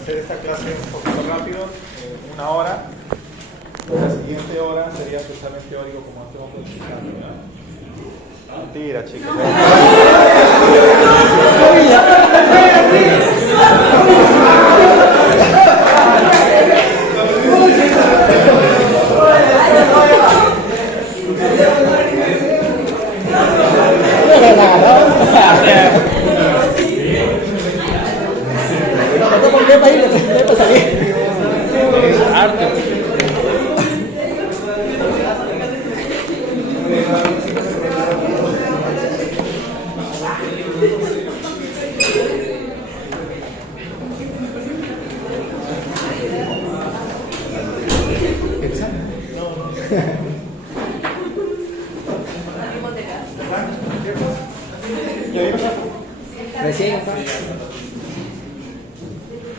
hacer esta clase un poquito rápido, 1 hora. La siguiente hora sería tu examen teórico como este vamos explicando, ¿no? Mentira, chicos.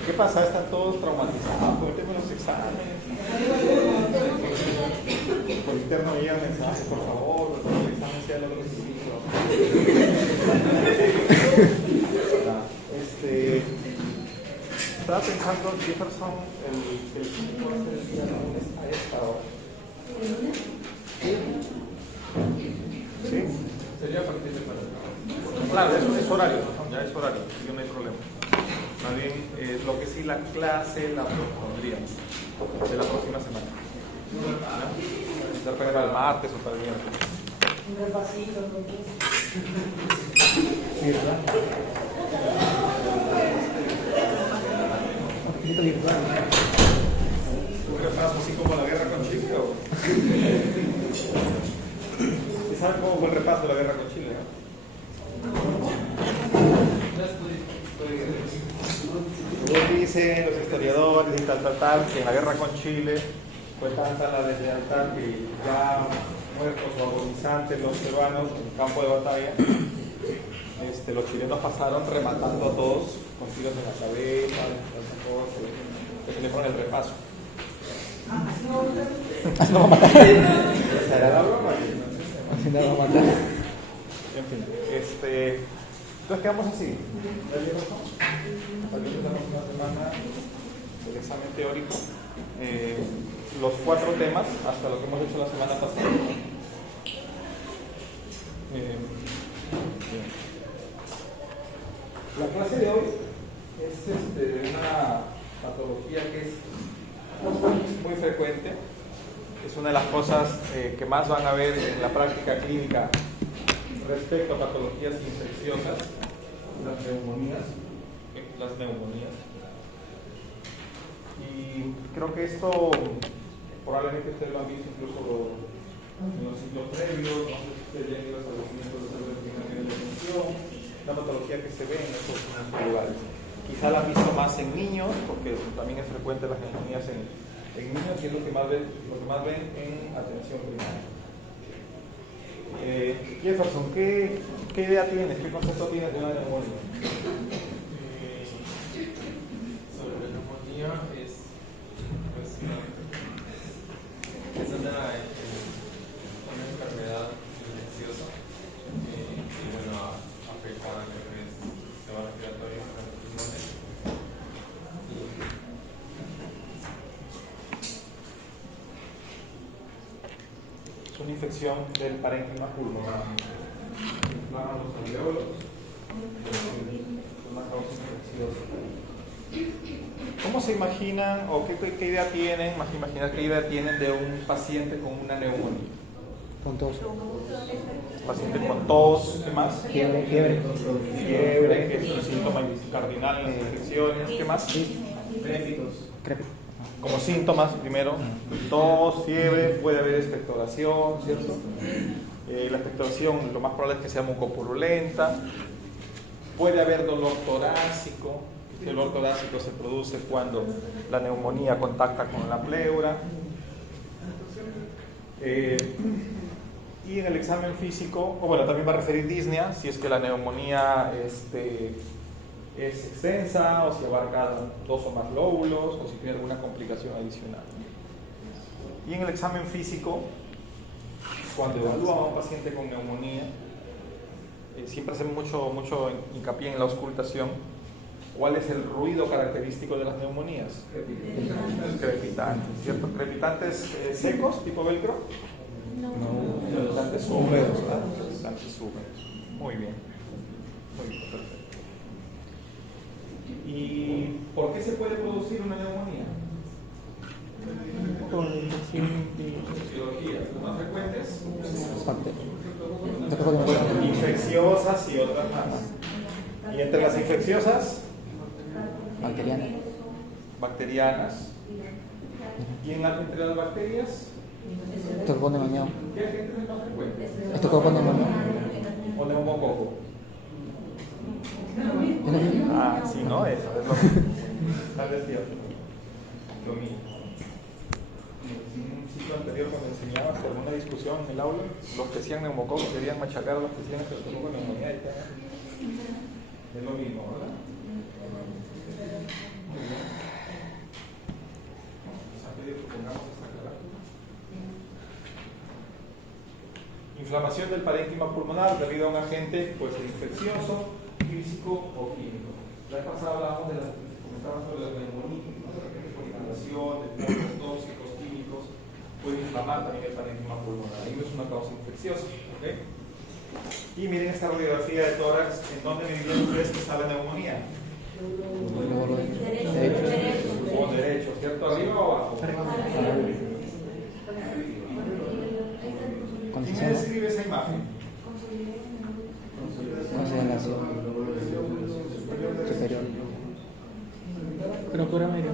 ¿Qué pasa? Están todos traumatizados por el tema de los exámenes. Por interno me llegan mensajes, por favor, que el examen sea lo que necesito. Estaba pensando, Jefferson, el chico del día lunes a esta hora. ¿Sí? Sería a partir de Claro, eso es horario, ¿no? Ya es horario, así que no hay problema. Más bien, lo que sí, la clase la propondríamos de la próxima semana. Estar para el martes o para el miércoles. Un repasito, Sí, ¿verdad? ¿Un repaso así como la guerra con Chile? ¿O? ¿Saben cómo fue el repaso de la guerra con Chile? Dicen los historiadores y tal, que en la guerra con Chile fue tanta la deslealtad que ya muertos o agonizantes los peruanos en el campo de batalla, los chilenos pasaron rematando a todos con tiros en la cabeza, que le ponen el repaso. Así no va a matar. Esa era la broma. Así no va a matar. En fin, entonces quedamos así. Para que tengamos una semana del examen teórico. Los 4 temas, hasta lo que hemos hecho la semana pasada. La clase de hoy es una patología que es muy frecuente. Es una de las cosas que más van a ver en la práctica clínica respecto a patologías infecciosas, las neumonías. Y creo que esto probablemente ustedes lo han visto incluso en los ciclos previos, no sé si ustedes ya han ido a establecimientos de salud de atención, la patología que se ve en estos lugares. Quizá la han visto más en niños, porque también es frecuente las neumonías en niños y es lo que más ven en atención primaria. Jefferson, ¿qué idea tienes? ¿Qué concepto tienes de una neumonía? Sobre la neumonía es una enfermedad infecciosa que afecta a lo que es el sistema respiratorio y los pulmones. Es una infección del parénquima pulmonar. Inflaman los alveolos. Es una causa infecciosa. ¿Cómo se imaginan o qué idea tienen, más que imaginar qué idea tienen de un paciente con una neumonía? Con tos. Paciente con tos, ¿qué más? Fiebre. Fiebre, que es un síntoma cardinal en las infecciones. ¿Qué más? Crépitos. Como síntomas, primero, tos, fiebre, puede haber expectoración, ¿cierto? La expectoración lo más probable es que sea mucopurulenta. Puede haber dolor torácico. El dolor torácico se produce cuando la neumonía contacta con la pleura. Y en el examen físico, también va a referir disnea, si es que la neumonía es extensa o si abarca 2 o más lóbulos o si tiene alguna complicación adicional. Y en el examen físico, cuando evalúa a un paciente con neumonía, siempre hacemos mucho hincapié en la auscultación ¿Cuál es el ruido característico de las neumonías? Crepitantes, ¿cierto? ¿Crepitantes secos, tipo velcro? No. Crepitantes húmedos, ¿verdad? Crepitantes húmedos. Muy bien. Muy bien, perfecto. ¿Y por qué se puede producir una neumonía? Por infección de Etiologías. ¿Las más frecuentes? bacterias. Infecciosas y otras más. ¿Y entre las infecciosas? Bacteriana. Bacterianas. ¿Y entre las bacterias? Estocolmo neumonía. ¿Qué agente es el más frecuente? Estocolmo neumonía. ¿O neumococo? ¿Es lo mismo? Ah, sí, ¿no? Eso es lo mismo. Tal vez cierto. Lo mismo. En un ciclo anterior, cuando enseñabas alguna discusión en el aula, los que hacían neumococo querían machacar a los que hacían estreptococo neumonía y tal. Es lo mismo, ¿verdad? Muy bien. Vamos a pedir que pongamos esta carátula. Inflamación del parénquima pulmonar debido a un agente pues, infeccioso, físico o químico. La vez pasada hablábamos de las, comentábamos sobre las neumonías, ¿no? De repente por inhalación, de fármacos tóxicos, químicos, puede inflamar también el parénquima pulmonar. Y no es una causa infecciosa. ¿Okay? Y miren esta radiografía de tórax, ¿en dónde me dirían ustedes que está la neumonía? O derecho, ¿cierto? ¿Arriba o abajo? ¿Quién me describe esa imagen? Consideración superior. Procura medio.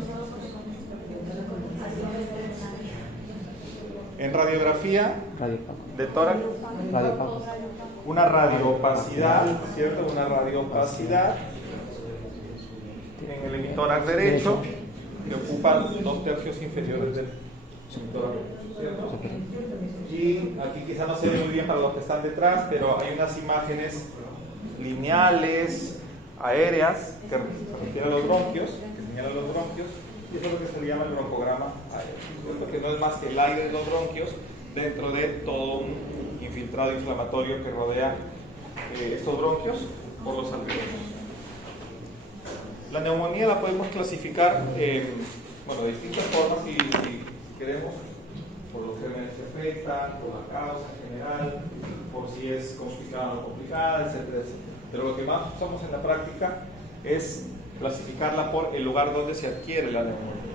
En radiografía Radiopaco. de tórax, Radiopaco. una radioopacidad, ¿cierto? Una radioopacidad en el hemitórax derecho que ocupa 2/3 inferiores del hemitórax derecho, ¿cierto? Y aquí quizá no se ve muy bien para los que están detrás, pero hay unas imágenes lineales, aéreas, que se refieren a los bronquios, que señalan los bronquios, y eso es lo que se le llama el broncograma aéreo, ¿cierto? Que no es más que el aire de los bronquios dentro de todo un infiltrado inflamatorio que rodea estos bronquios por los alveolos. La neumonía la podemos clasificar de distintas formas si queremos, por los gérmenes que afectan, por la causa en general, por si es complicada o no complicada, etcétera, etcétera. Pero lo que más usamos en la práctica es clasificarla por el lugar donde se adquiere la neumonía.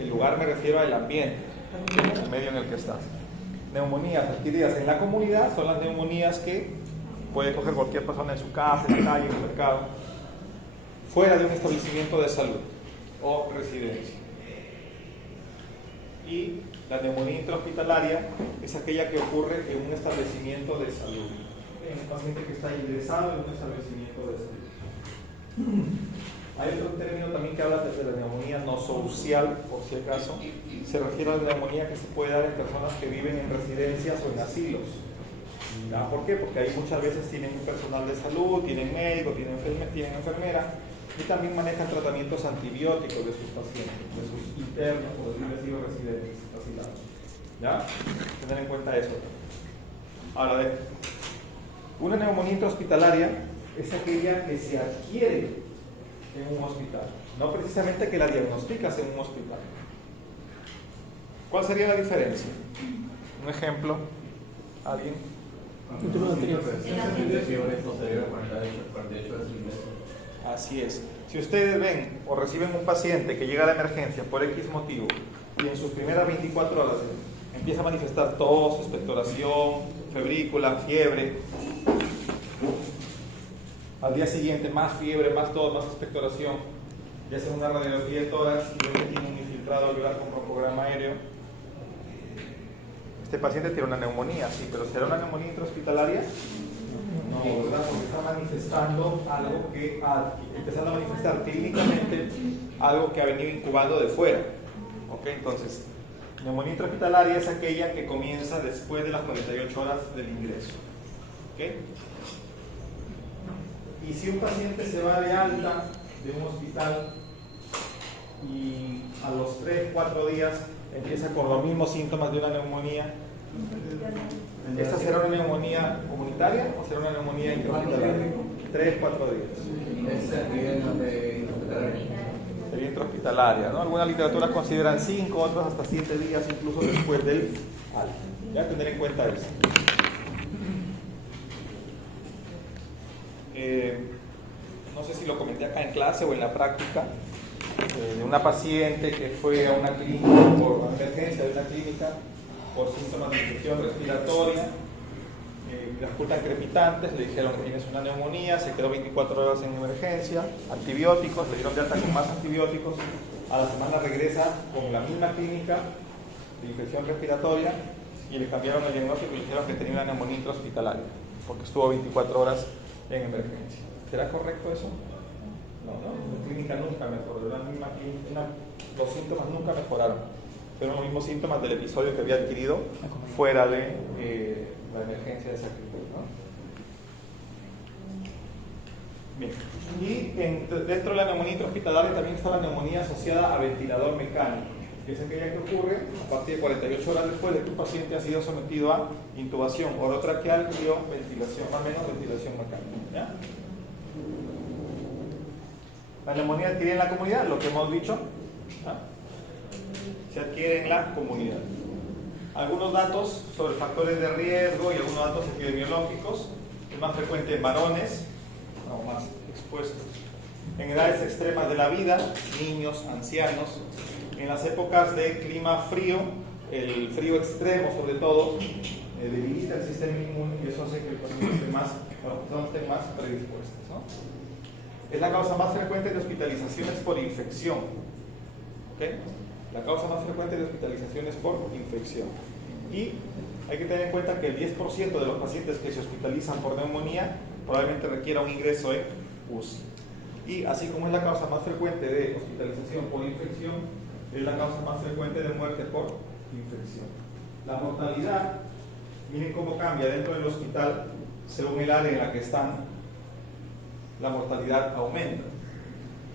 El lugar me refiero al ambiente, el medio en el que estás. Neumonías adquiridas en la comunidad son las neumonías que puede coger cualquier persona en su casa, en la calle, en el mercado, fuera de un establecimiento de salud o residencia. Y la neumonía intrahospitalaria es aquella que ocurre en un establecimiento de salud, en un paciente que está ingresado en un establecimiento de salud. Hay otro término también que habla de la neumonía nosoucial, por si acaso, se refiere a la neumonía que se puede dar en personas que viven en residencias o en asilos. ¿Ya? ¿Por qué? Porque ahí muchas veces tienen un personal de salud, tienen médico, tienen enfermera, y también manejan tratamientos antibióticos de sus pacientes, de sus internos, por decirlo, residentes, asilados. ¿Ya? Tener en cuenta eso. Ahora, una neumonía intrahospitalaria es aquella que se adquiere en un hospital, no precisamente que la diagnosticas en un hospital. ¿Cuál sería la diferencia? Un ejemplo, ¿alguien? Así es. Si ustedes ven o reciben un paciente que llega a la emergencia por X motivo y en sus primeras 24 horas empieza a manifestar tos, expectoración, febrícula, fiebre, al día siguiente más fiebre, más tos, más expectoración, y hacen una radiografía de tórax y ven que tiene un infiltrado alveolar con broncograma aéreo, este paciente tiene una neumonía, sí, pero ¿será una neumonía intrahospitalaria? No, ¿verdad? Porque está manifestando algo que empezando a manifestar clínicamente algo que ha venido incubando de fuera. ¿Ok? Entonces, neumonía intrahospitalaria es aquella que comienza después de las 48 horas del ingreso. ¿Ok? Y si un paciente se va de alta de un hospital y a los 3-4 días empieza con los mismos síntomas de una neumonía, ¿esta será una neumonía comunitaria o será una neumonía intrahospitalaria? 3-4 días. Sería intrahospitalaria, ¿no? Algunas literaturas consideran 5, otras hasta 7 días incluso después del alta. Ya tener en cuenta eso. No sé si lo comenté acá en clase o en la práctica, de una paciente que fue a una clínica por una emergencia de una clínica por síntomas de infección respiratoria, las ocultan crepitantes, le dijeron que tienes una neumonía, se quedó 24 horas en emergencia, antibióticos, le dieron de alta con más antibióticos, a la semana regresa con la misma clínica de infección respiratoria y le cambiaron el diagnóstico y le dijeron que tenía una neumonía intrahospitalaria porque estuvo 24 horas en emergencia. ¿Será correcto eso? No, la clínica nunca mejoró, la misma clínica, los síntomas nunca mejoraron. Fueron los mismos síntomas del episodio que había adquirido fuera de la emergencia de esa clínica, ¿no? Bien. Y dentro de la neumonía intrahospitalaria también está la neumonía asociada a ventilador mecánico, que es aquella que ocurre a partir de 48 horas después de que un paciente ha sido sometido a intubación orotraqueal y ventilación, más o menos ventilación mecánica, ¿ya? La neumonía adquiere en la comunidad, lo que hemos dicho, ¿ya? Se adquiere en la comunidad. Algunos datos sobre factores de riesgo y algunos datos epidemiológicos. Es más frecuente en varones, o más expuestos, en edades extremas de la vida, niños, ancianos. En las épocas de clima frío, el frío extremo sobre todo, debilita el sistema inmune y eso hace que el paciente esté más, estén más predispuestos, ¿no? Es la causa más frecuente de hospitalizaciones por infección. ¿Okay? La causa más frecuente de hospitalizaciones por infección. Y hay que tener en cuenta que el 10% de los pacientes que se hospitalizan por neumonía probablemente requiera un ingreso en UCI. Y así como es la causa más frecuente de hospitalización por infección, es la causa más frecuente de muerte por infección. La mortalidad, miren cómo cambia dentro del hospital según el área en la que están. La mortalidad aumenta.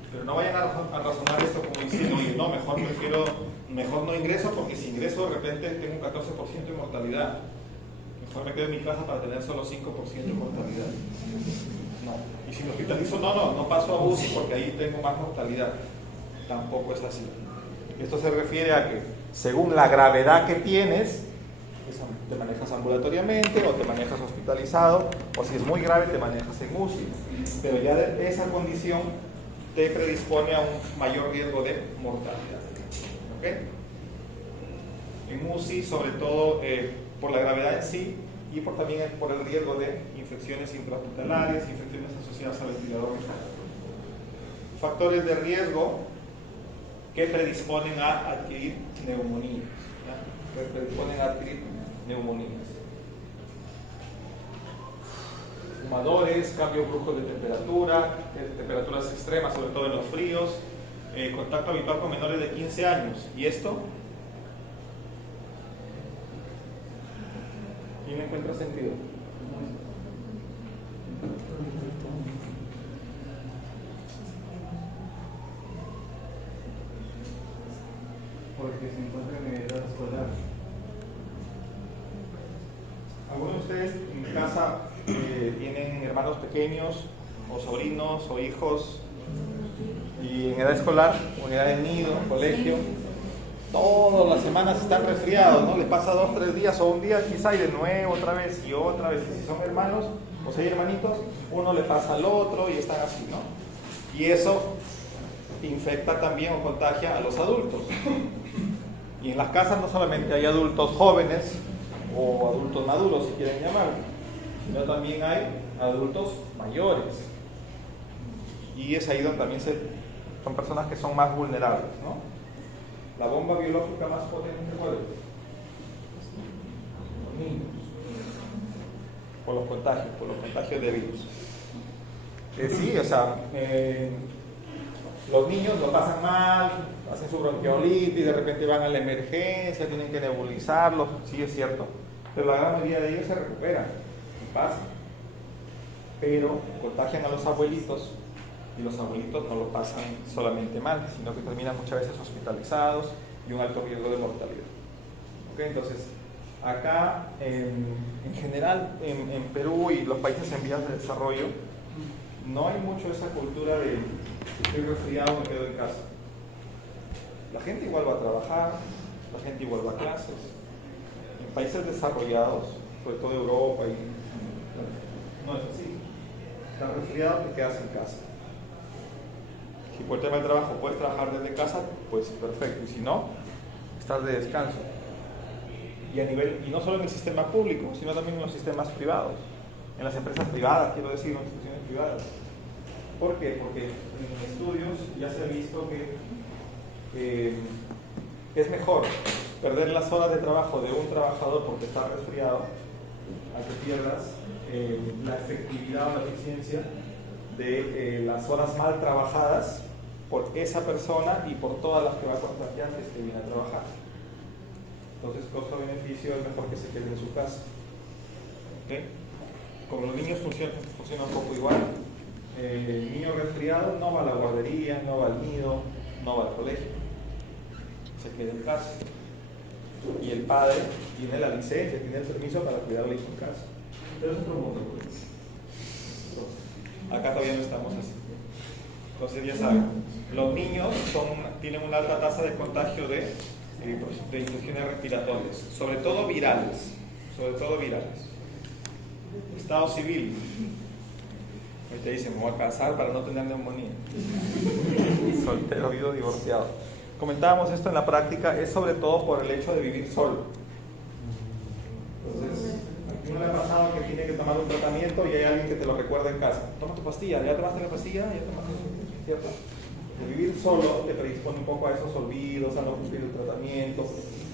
Pero no vayan a razonar esto como diciendo, oye, no, mejor no ingreso porque si ingreso de repente tengo un 14% de mortalidad. Mejor me quedo en mi casa para tener solo 5% de mortalidad. No. Y si me hospitalizo, no paso a UCI porque ahí tengo más mortalidad. Tampoco es así. Esto se refiere a que según la gravedad que tienes, te manejas ambulatoriamente o te manejas hospitalizado, o si es muy grave te manejas en UCI. Pero ya esa condición te predispone a un mayor riesgo de mortalidad. ¿Okay? En UCI, sobre todo por la gravedad en sí y también por el riesgo de infecciones intrahospitalarias, infecciones asociadas al ventilador mecánico. Factores de riesgo que predisponen a adquirir neumonías. ¿Ya? Que predisponen a adquirir neumonías. Fumadores, cambios bruscos de temperatura, temperaturas extremas, sobre todo en los fríos, contacto habitual con menores de 15 años. ¿Y esto? ¿Quién encuentra sentido? Porque se encuentran en edad escolar. ¿Algunos de ustedes en casa tienen hermanos pequeños, o sobrinos, o hijos, y en edad escolar, o en edad de nido, colegio? Todas las semanas están resfriados, ¿no? Le pasa 2 o 3 días, o un día quizá, y de nuevo, otra vez, y otra vez. Y si son hermanos, o si hay hermanitos, uno le pasa al otro, y están así, ¿no? Y eso infecta también o contagia a los adultos. Y en las casas no solamente hay adultos jóvenes o adultos maduros, si quieren llamarlo, sino también hay adultos mayores. Y es ahí donde también son personas que son más vulnerables, ¿no? La bomba biológica más potente, ¿cuál es? Los niños. Por los contagios de virus. Sí, o sea, los niños lo pasan mal, hacen su bronquiolitis, de repente van a la emergencia, tienen que nebulizarlos, sí es cierto, pero la gran mayoría de ellos se recuperan, y pasa. Pero contagian a los abuelitos, y los abuelitos no lo pasan solamente mal, sino que terminan muchas veces hospitalizados y un alto riesgo de mortalidad. ¿Okay? Entonces, acá en general, en Perú y los países en vías de desarrollo, no hay mucho esa cultura de estoy resfriado, me quedo en casa. La gente igual va a trabajar, la gente igual va a clases. En países desarrollados, sobre todo Europa, no es así. Estás resfriado, te quedas en casa. Si por el tema del trabajo puedes trabajar desde casa, pues perfecto. Y si no, estás de descanso. Y no solo en el sistema público, sino también en los sistemas privados. En las empresas privadas, quiero decir, en las instituciones privadas. ¿Por qué? Porque en estudios ya se ha visto que es mejor perder las horas de trabajo de un trabajador porque está resfriado a que pierdas la efectividad o la eficiencia de las horas mal trabajadas por esa persona y por todas las que va a contagiar que viene a trabajar. Entonces, costo-beneficio es mejor que se quede en su casa. ¿Okay? Como los niños funciona un poco igual. El niño resfriado no va a la guardería, no va al nido, no va al colegio. Se queda en casa. Y el padre tiene la licencia, tiene el permiso para cuidar al hijo en casa. Pero es otro mundo. Acá todavía no estamos así. Entonces ya saben, los niños tienen una alta tasa de contagio de infecciones respiratorias, sobre todo virales. Estado civil. Ahí te dicen, me voy a casar para no tener neumonía. Soltero, viudo, divorciado. Comentábamos esto en la práctica, es sobre todo por el hecho de vivir solo. Entonces, a uno le ha pasado que tiene que tomar un tratamiento y hay alguien que te lo recuerda en casa. Toma tu pastilla, ya tomaste la pastilla, ya tomaste, ¿cierto? De vivir solo te predispone un poco a esos olvidos, a no cumplir el tratamiento.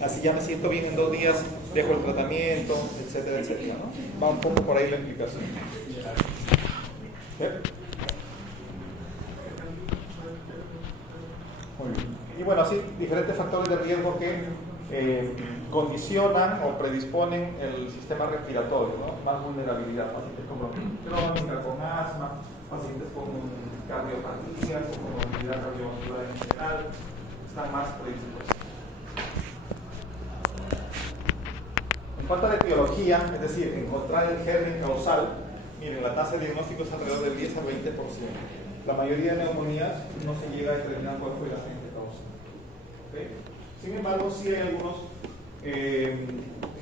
Así ya me siento bien en 2 días, dejo el tratamiento, etcétera, etcétera, ¿no? Va un poco por ahí la implicación. ¿Sí? Muy bien. Y bueno, así diferentes factores de riesgo que condicionan o predisponen el sistema respiratorio, ¿no? Más vulnerabilidad, pacientes con bronquitis crónica, con asma, pacientes con cardiopatía, con comorbilidad cardiovascular en general, están más predispuestos. En cuanto a la etiología, es decir, encontrar el germen causal, miren, la tasa de diagnóstico es alrededor del 10 a 20%. La mayoría de neumonías no se llega a determinar cuál fue la agente causal. ¿Okay? Sin embargo, sí hay algunos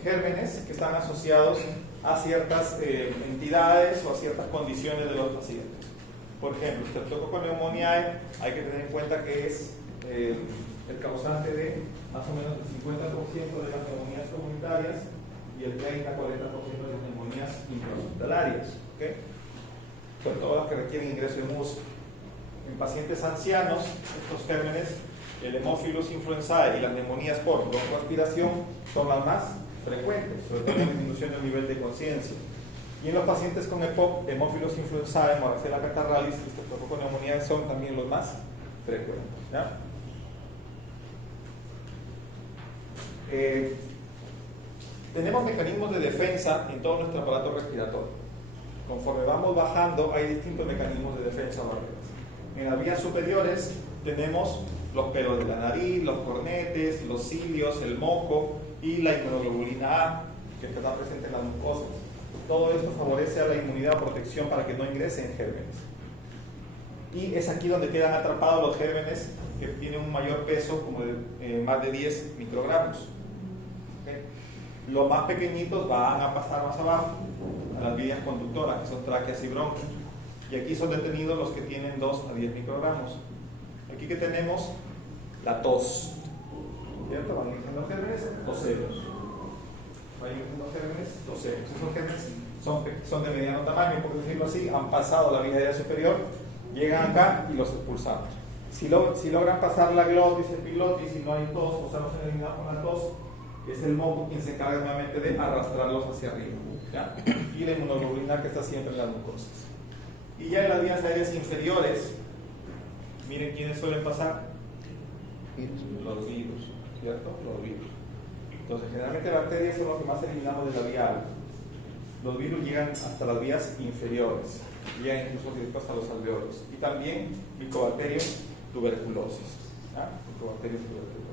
gérmenes que están asociados a ciertas entidades o a ciertas condiciones de los pacientes. Por ejemplo, Streptococcus pneumoniae, hay que tener en cuenta que es el causante de más o menos el 50% de las neumonías comunitarias y el 30-40% de las neumonías intrahospitalarias, ¿okay? Sobre todo las que requieren ingreso en UCI. En pacientes ancianos, estos gérmenes, el Haemophilus influenzae y las neumonías por broncoaspiración son las más frecuentes, sobre todo en la disminución del nivel de conciencia. Y en los pacientes con EPOC, Haemophilus influenzae, Moraxella catarrhalis y Streptococcus pneumoniae son también los más frecuentes. ¿Ya? Tenemos mecanismos de defensa en todo nuestro aparato respiratorio. Conforme vamos bajando, hay distintos mecanismos de defensa o barreras. En las vías superiores tenemos los pelos de la nariz, los cornetes, los cilios, el moco y la inmunoglobulina A, que está presente en las mucosas. Todo esto favorece a la inmunidad o protección para que no ingresen gérmenes. Y es aquí donde quedan atrapados los gérmenes que tienen un mayor peso, como de más de 10 microgramos. ¿Okay? Los más pequeñitos van a pasar más abajo, a las vías conductoras, que son tráqueas y bronquios. Y aquí son detenidos los que tienen 2 a 10 microgramos. Aquí que tenemos la tos, ¿cierto? Van ingresando gérmenes, tosemos. Van ingresando gérmenes, tosemos. Esos gérmenes son de mediano tamaño, por decirlo así, han pasado la vía aérea superior, llegan acá y los expulsamos. Si logran pasar la glotis, epiglotis y no hay tos, o sea, no se elimina con la tos, es el moco quien se encarga nuevamente de arrastrarlos hacia arriba, ¿ya? Y la inmunoglobulina que está siempre en las mucosas. Y ya en las vías aéreas inferiores, miren quiénes suelen pasar. Los virus, ¿cierto? Los virus. Entonces, generalmente bacterias son los que más eliminamos de la vía alta. Los virus llegan hasta las vías inferiores, llegan incluso directo hasta los alveolos. Y también Mycobacterium tuberculosis. ¿Ya? Mycobacterium tuberculosis.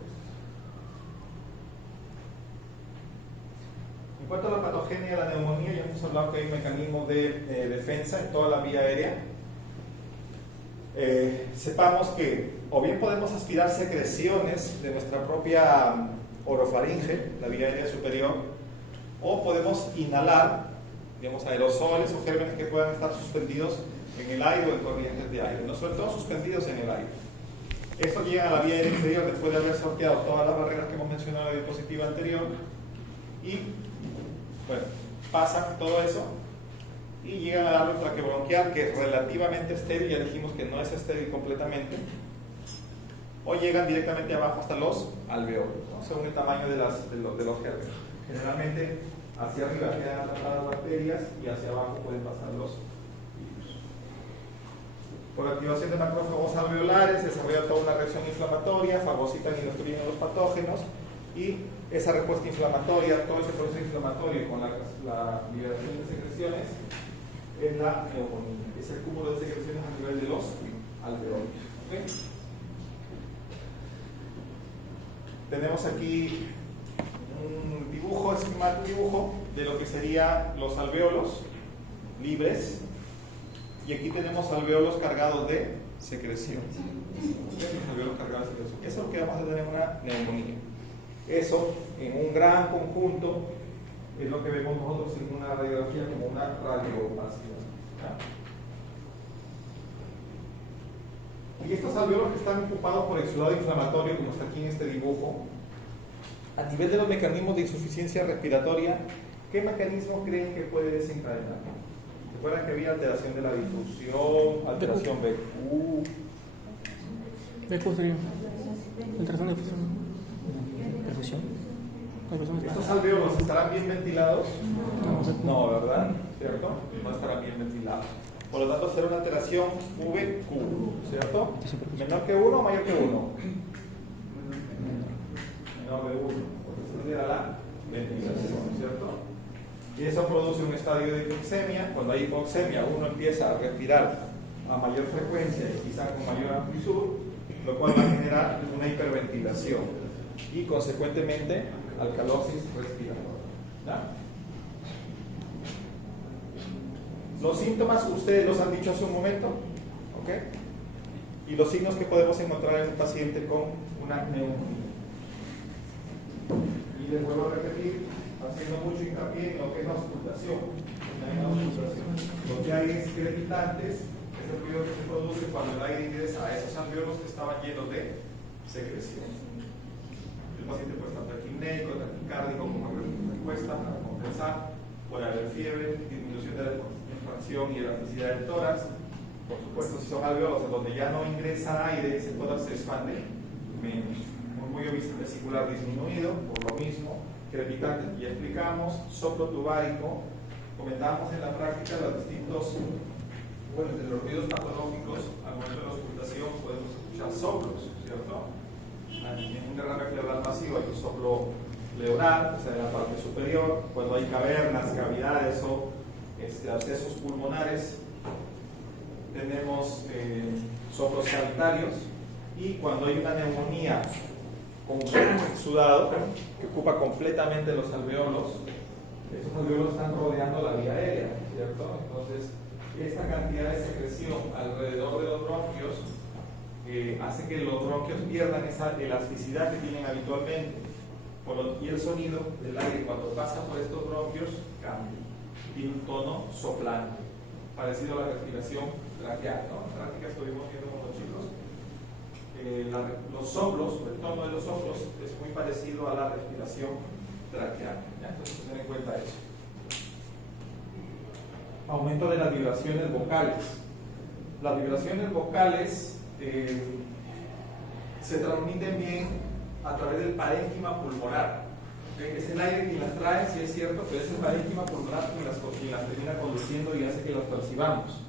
En cuanto a la patogenia de la neumonía, ya hemos hablado que hay mecanismos de defensa en toda la vía aérea. sepamos que o bien podemos aspirar secreciones de nuestra propia orofaringe, la vía aérea superior, o podemos inhalar, digamos, aerosoles o gérmenes que puedan estar suspendidos en el aire o en corrientes de aire, no sobre todo suspendidos en el aire. Esto llega a la vía aérea inferior después de haber sorteado todas las barreras que hemos mencionado en la diapositiva anterior y, bueno, pasan todo eso y llegan al árbol traqueobronquial, que es relativamente estéril, ya dijimos que no es estéril completamente, o llegan directamente abajo hasta los alveolos, ¿no? Según el tamaño de los gérmenes. Generalmente hacia arriba quedan atrapadas bacterias y hacia abajo pueden pasar los virus. Por activación de macrófagos alveolares se desarrolla toda una reacción inflamatoria, fagocitan y destruyen los patógenos, y esa respuesta inflamatoria, todo ese proceso inflamatorio con la liberación de secreciones es la neumonía, es el cúmulo de secreciones a nivel de los alveolos. ¿Okay? Tenemos aquí un dibujo, dibujo de lo que serían los alveolos libres, y aquí tenemos alveolos cargados de secreción. Los alveolos cargados de secreción. Eso es lo que vamos a tener una neumonía. Eso, en un gran conjunto, es lo que vemos nosotros en una radiografía como una radiopación. Y estos alveolos que están ocupados por exudado inflamatorio, como está aquí en este dibujo, a nivel de los mecanismos de insuficiencia respiratoria, ¿qué mecanismo creen que puede desencadenar? ¿Recuerdan que había alteración de la difusión, alteración BQ? BQ sería alteración de difusión. ¿Perfusión? ¿Estos alveolos estarán bien ventilados? No, ¿verdad? ¿Cierto? No estarán bien ventilados. Por lo tanto, será una alteración VQ, ¿cierto? ¿Menor que 1 o mayor que 1? Menor de 1, porque se da la ventilación, ¿cierto? Y eso produce un estadio de hipoxemia. Cuando hay hipoxemia, uno empieza a respirar a mayor frecuencia y quizá con mayor amplitud, lo cual va a generar una hiperventilación y consecuentemente alcalosis respiratoria. ¿Ya? Los síntomas ustedes los han dicho hace un momento, ¿ok? Y los signos que podemos encontrar en un paciente con una neumonía. Y les vuelvo a repetir, haciendo mucho hincapié en lo que es la auscultación. Lo que hay es crepitantes, es el ruido que se produce cuando el aire ingresa a esos alveolos que estaban llenos de secreción. El paciente puede estar taquipnéico, taquicárdico, como respuesta para compensar, puede haber fiebre, disminución de la expansión y elasticidad del tórax. Por supuesto, si son alveolos en donde ya no ingresa aire, ese tórax se expande menos. Murmullo vesicular disminuido, por lo mismo. Crepitante, ya explicamos. Soplo tubárico. Comentábamos en la práctica los distintos, bueno, de los ruidos patológicos. Al momento de la auscultación podemos escuchar soplos, ¿cierto? En un derrame pleural masivo hay un soplo pleural, o sea, en la parte superior. Cuando hay cavernas, cavidades o abscesos pulmonares, tenemos soplos sanitarios. Y cuando hay una neumonía con un exudado que ocupa completamente los alveolos, esos alveolos están rodeando la vía aérea, ¿cierto? Entonces, esta cantidad de secreción alrededor de los bronquios hace que los bronquios pierdan esa elasticidad que tienen habitualmente. Y el sonido del aire cuando pasa por estos bronquios cambia. Tiene un tono soplante, parecido a la respiración traqueal, ¿no? En práctica estuvimos viendo con los chicos. Los soplos, el tono de los soplos es muy parecido a la respiración traqueal. ¿Ya? Entonces, tener en cuenta eso. Aumento de las vibraciones vocales. Las vibraciones vocales se transmiten bien a través del parénquima pulmonar. ¿Okay? Es el aire quien las trae, sí es cierto, pero es el parénquima pulmonar quien las termina conduciendo y hace que las percibamos.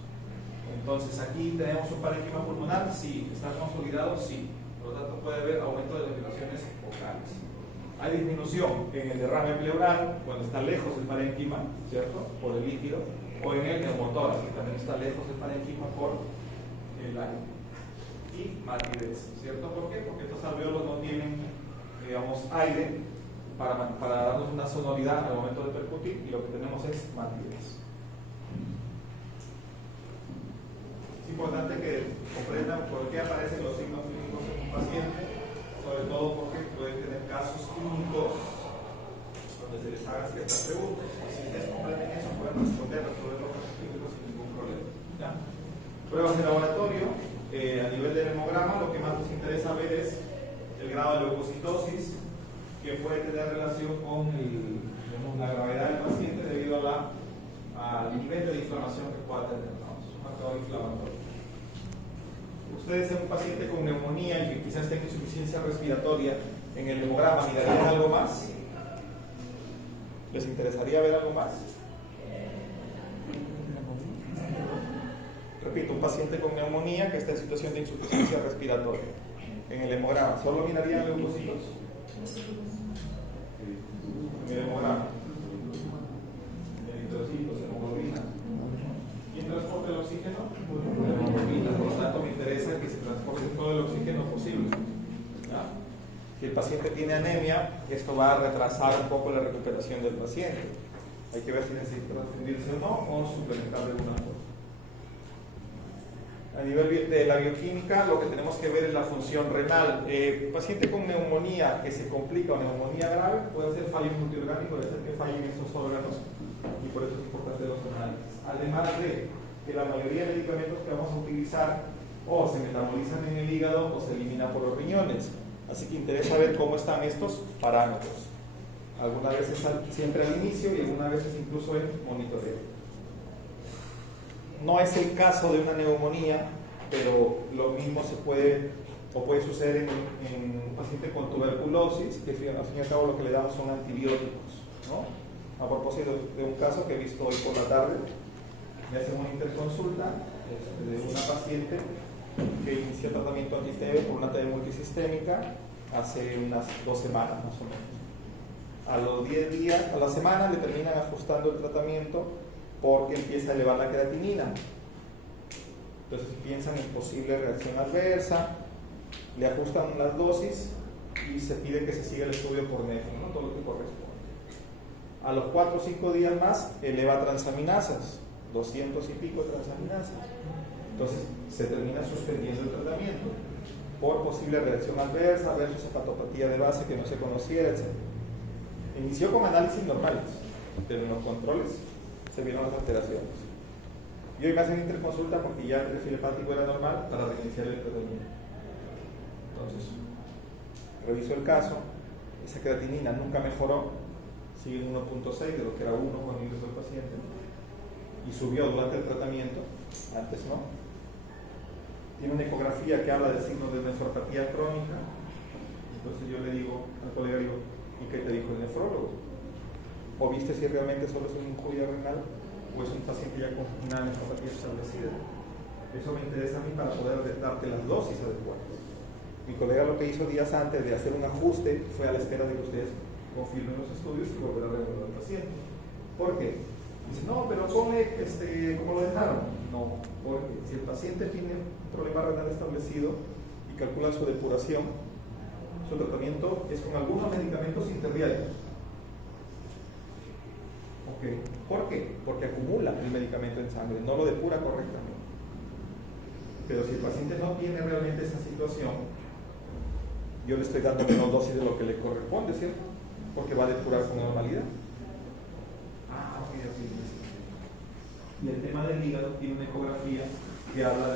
Entonces aquí tenemos un parénquima pulmonar, sí. ¿Está consolidado? Sí. Por lo tanto puede haber aumento de las vibraciones vocales. Hay disminución en el derrame pleural cuando está lejos del parénquima, ¿cierto? Por el líquido, o en el neumotórax, que también está lejos del parénquima por el aire. Y matidez, ¿cierto? ¿Por qué? Porque estos alveolos no tienen, digamos, aire para darnos una sonoridad al momento de percutir, y lo que tenemos es matidez. Es importante que comprendan respiratorio, a nivel del hemograma, lo que más nos interesa ver es el grado de leucocitosis, que puede tener relación con la gravedad del paciente debido al nivel de inflamación que pueda tener, ¿no? Es un marcador inflamatorio. Ustedes en un paciente con neumonía y que quizás tenga insuficiencia respiratoria, en el hemograma, ¿mirarían algo más? ¿Les interesaría ver algo más? Repito, un paciente con neumonía que está en situación de insuficiencia respiratoria. En el hemograma, ¿solo mirarían leucocitos? En el hemograma. Eritrocitos, hemoglobina. ¿Quién transporta el oxígeno? La hemoglobina. Por lo tanto, me interesa que se transporte todo el oxígeno posible. ¿Ya? Si el paciente tiene anemia, esto va a retrasar un poco la recuperación del paciente. Hay que ver si necesita transfundirse o no, o suplementar de alguna forma. A nivel de la bioquímica, lo que tenemos que ver es la función renal. Paciente con neumonía que se complica o neumonía grave, puede ser fallo multiorgánico, puede ser que fallen esos órganos, y por eso es importante los análisis. Además de que la mayoría de medicamentos que vamos a utilizar o se metabolizan en el hígado o se eliminan por los riñones. Así que interesa ver cómo están estos parámetros. Algunas veces siempre al inicio y algunas veces incluso en monitoreo. No es el caso de una neumonía, pero lo mismo puede suceder en un paciente con tuberculosis, que al fin y al cabo lo que le damos son antibióticos, ¿no? A propósito de un caso que he visto hoy por la tarde, me hacen una interconsulta de una paciente que inició tratamiento anti-TB por una TB multisistémica hace unas 2 semanas más o menos. A los 10 días, a la semana le terminan ajustando el tratamiento porque empieza a elevar la creatinina. Entonces piensan en posible reacción adversa, le ajustan las dosis y se pide que se siga el estudio por nefro, ¿no? Todo lo que corresponde. A los 4 o 5 días más eleva transaminasas, 200 y pico de transaminasas. Entonces se termina suspendiendo el tratamiento por posible reacción adversa versus hepatopatía de base que no se conociera, etc. Inició con análisis normales, pero en los controles se vieron las alteraciones. Y hoy me hacen interconsulta porque ya el perfil hepático era normal para reiniciar el tratamiento. Entonces, revisó el caso, esa creatinina nunca mejoró, sigue en 1.6 de lo que era 1 cuando ingresó el paciente, y subió durante el tratamiento, antes no. Tiene una ecografía que habla de signos de nefropatía crónica. Entonces yo le digo al colega, ¿y qué te dijo el nefrólogo? ¿O viste si realmente solo es una injuria renal o es un paciente ya con una nefropatía establecida? Eso me interesa a mí para poder darte las dosis adecuadas. Mi colega lo que hizo días antes de hacer un ajuste fue a la espera de que ustedes confirmen los estudios y volver a reanudar al paciente. ¿Por qué? Dice, no, pero come ¿cómo lo dejaron? No, porque si el paciente tiene un problema renal establecido y calcula su depuración, su tratamiento es con algunos medicamentos interdiarios. Okay. ¿Por qué? Porque acumula el medicamento en sangre, no lo depura correctamente. Pero si el paciente no tiene realmente esa situación, yo le estoy dando menos dosis de lo que le corresponde, ¿cierto? Porque va a depurar con normalidad. Ok. Y el tema del hígado tiene una ecografía que habla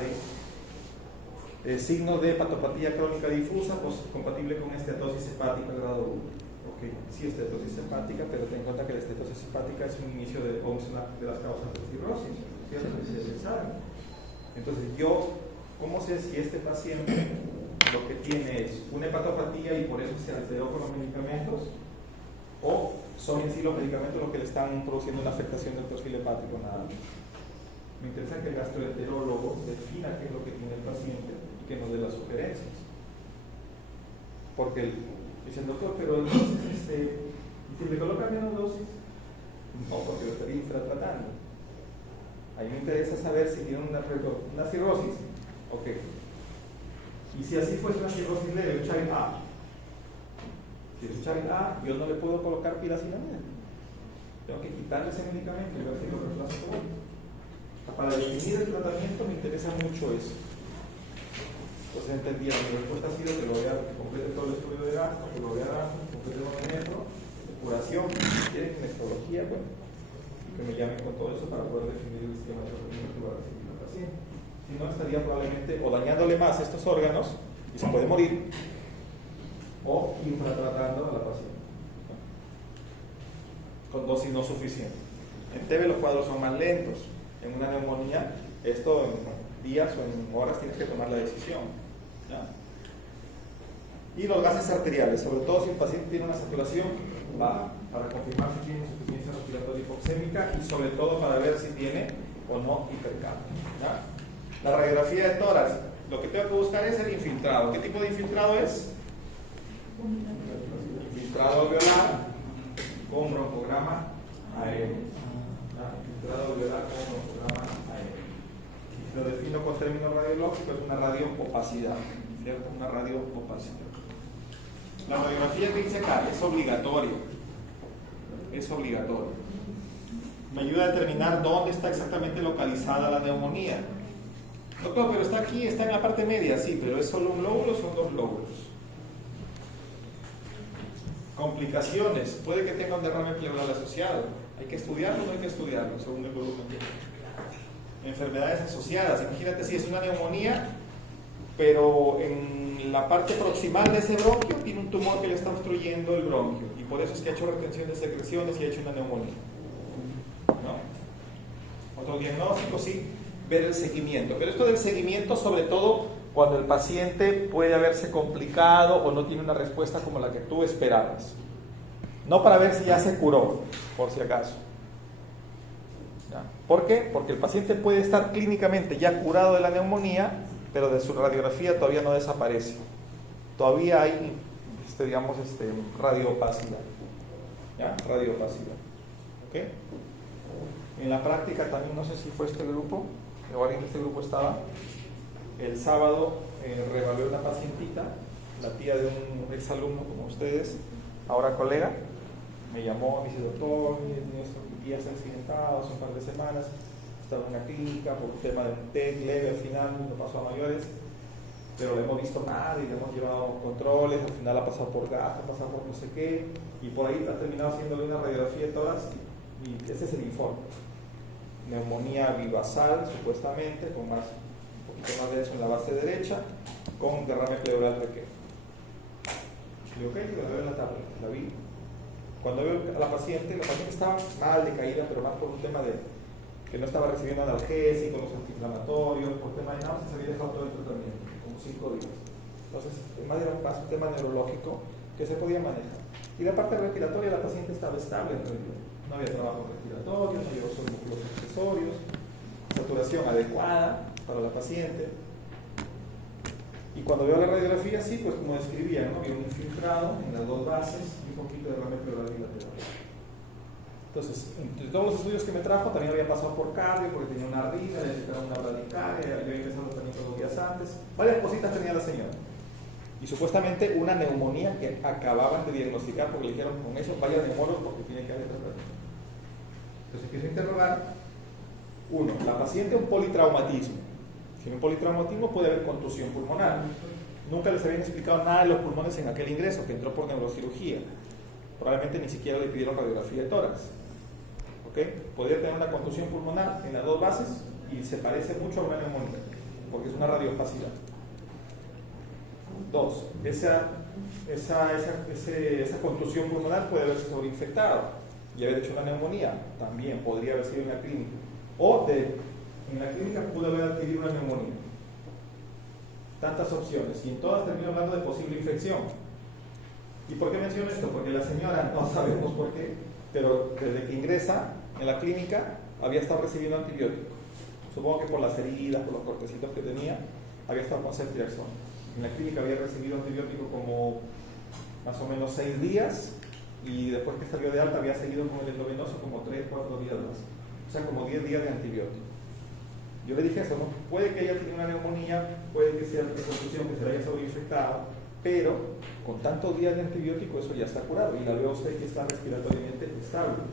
de signos de hepatopatía crónica difusa, pues compatible con esteatosis hepática grado 1. Okay. Sí, estetosis hepática, pero ten en cuenta que la estetosis hepática es un inicio de una de las causas de cirrosis, ¿cierto? Se sabe. Entonces yo, ¿cómo sé si este paciente lo que tiene es una hepatopatía y por eso se alteró con los medicamentos? ¿O son en sí los medicamentos los que le están produciendo una afectación del perfil hepático? Nada más. Me interesa que el gastroenterólogo defina qué es lo que tiene el paciente y que nos dé las sugerencias. Porque dice el doctor, pero entonces, si le colocan menos dosis, no, porque lo estaría infratratando. A mí me interesa saber si tiene una cirrosis. Ok. Y si así fuese una cirrosis leve, child A. Si es child A, yo no le puedo colocar pilacinamida. Tengo que quitarle ese medicamento y ver si lo reemplazo por otro. Para definir el tratamiento me interesa mucho eso. Entonces entendí, mi respuesta ha sido que lo vea, que complete todo el estudio de gasto, que lo vea, complete el movimiento, depuración, si quieren nefrología, bueno, que me llamen con todo eso para poder definir el esquema de tratamiento que va a recibir el paciente. Si no, estaría probablemente o dañándole más estos órganos y se puede morir, o infratratando a la paciente con dosis no suficiente. En TB los cuadros son más lentos. En una neumonía, esto en días o en horas tienes que tomar la decisión, ¿ya? Y los gases arteriales, sobre todo si el paciente tiene una saturación baja, para confirmar si tiene insuficiencia respiratoria hipoxémica y sobre todo para ver si tiene o no hipercapnia, ¿ya? La radiografía de tórax, lo que tengo que buscar es el infiltrado. ¿Qué tipo de infiltrado es? Infiltrado alveolar con broncograma aéreo. Infiltrado alveolar con broncograma aéreo. Y si lo defino con términos radiológicos, es una radioopacidad, ¿cierto? Una radioopacidad. La radiografía que dice acá es obligatorio. Es obligatorio. Me ayuda a determinar dónde está exactamente localizada la neumonía. Doctor, pero está aquí, está en la parte media, sí, pero ¿es solo un lóbulo o son dos lóbulos? Complicaciones, puede que tenga un derrame pleural asociado. ¿Hay que estudiarlo o no hay que estudiarlo según el volumen? Enfermedades asociadas, imagínate si es una neumonía, pero en la parte proximal de ese bronquio tiene un tumor que le está obstruyendo el bronquio y por eso es que ha hecho retención de secreciones y ha hecho una neumonía, ¿no? Otro diagnóstico, sí, ver el seguimiento, pero esto del seguimiento sobre todo cuando el paciente puede haberse complicado o no tiene una respuesta como la que tú esperabas, no para ver si ya se curó, por si acaso. ¿Ya? ¿Por qué? Porque el paciente puede estar clínicamente ya curado de la neumonía, pero de su radiografía todavía no desaparece. Todavía hay, radioopacidad. ¿Ya? Radioopacidad. ¿Ok? En la práctica también, no sé si fue este grupo, o alguien de este grupo estaba, el sábado reevalué una pacientita, la tía de un exalumno como ustedes, ahora colega, me llamó, me dice, doctor, nuestro tía se ha accidentado hace un par de semanas, estaba en una clínica por un tema de un TEC leve, al final no pasó a mayores, pero le hemos visto mal y le hemos llevado controles, al final ha pasado por gasto, ha pasado por no sé qué, y por ahí ha terminado haciéndole una radiografía de tórax, y ese es el informe. Neumonía bivasal, supuestamente, con un poquito más de eso en la base derecha, con derrame pleural pequeño. Y ok, la veo en la tabla, la vi. Cuando veo a la paciente estaba mal decaída, pero más por un tema de que no estaba recibiendo analgésicos, los antiinflamatorios, por tema de náuseas, se había dejado todo el tratamiento, como 5 días. Entonces, más era un tema neurológico que se podía manejar. Y la parte respiratoria, la paciente estaba estable en realidad. No había trabajo respiratorio, no llevó solo músculos accesorios, saturación adecuada para la paciente. Y cuando veo la radiografía, sí, pues como describía, ¿no? Había un infiltrado en las dos bases y un poquito de derrame pleural bilateral. Entonces, entre todos los estudios que me trajo, también había pasado por cardio, porque tenía una arritmia, necesitaba una bradicardia, yo había empezado el tratamiento 2 días antes. Varias cositas tenía la señora. Y supuestamente una neumonía que acababan de diagnosticar, porque le dijeron, con eso vaya neumólogo porque tiene que haber tratamiento. Entonces empiezo a interrogar. Uno, la paciente un politraumatismo. Si en un politraumatismo puede haber contusión pulmonar. Nunca les habían explicado nada de los pulmones en aquel ingreso, que entró por neurocirugía. Probablemente ni siquiera le pidieron radiografía de tórax. ¿Ok? Podría tener una contusión pulmonar en las dos bases y se parece mucho a una neumonía, porque es una radioopacidad. Dos, esa contusión pulmonar puede haberse sobreinfectado y haber hecho una neumonía, también podría haber sido en la clínica. O en la clínica pudo haber adquirido una neumonía. Tantas opciones, y en todas termino hablando de posible infección. ¿Y por qué menciono esto? Porque la señora, no sabemos por qué, pero desde que ingresa en la clínica había estado recibiendo antibióticos. Supongo que por las heridas, por los cortecitos que tenía, había estado con ceftriaxona. En la clínica había recibido antibiótico como más o menos 6 días y después que salió de alta había seguido con el endovenoso como 3-4 días más. O sea, como 10 días de antibiótico. Yo le dije eso, ¿no? Puede que ella tenga una neumonía, puede que sea una contusión, que se le haya sobreinfectado, pero con tantos días de antibiótico eso ya está curado y la veo usted que está respiratoriamente estable.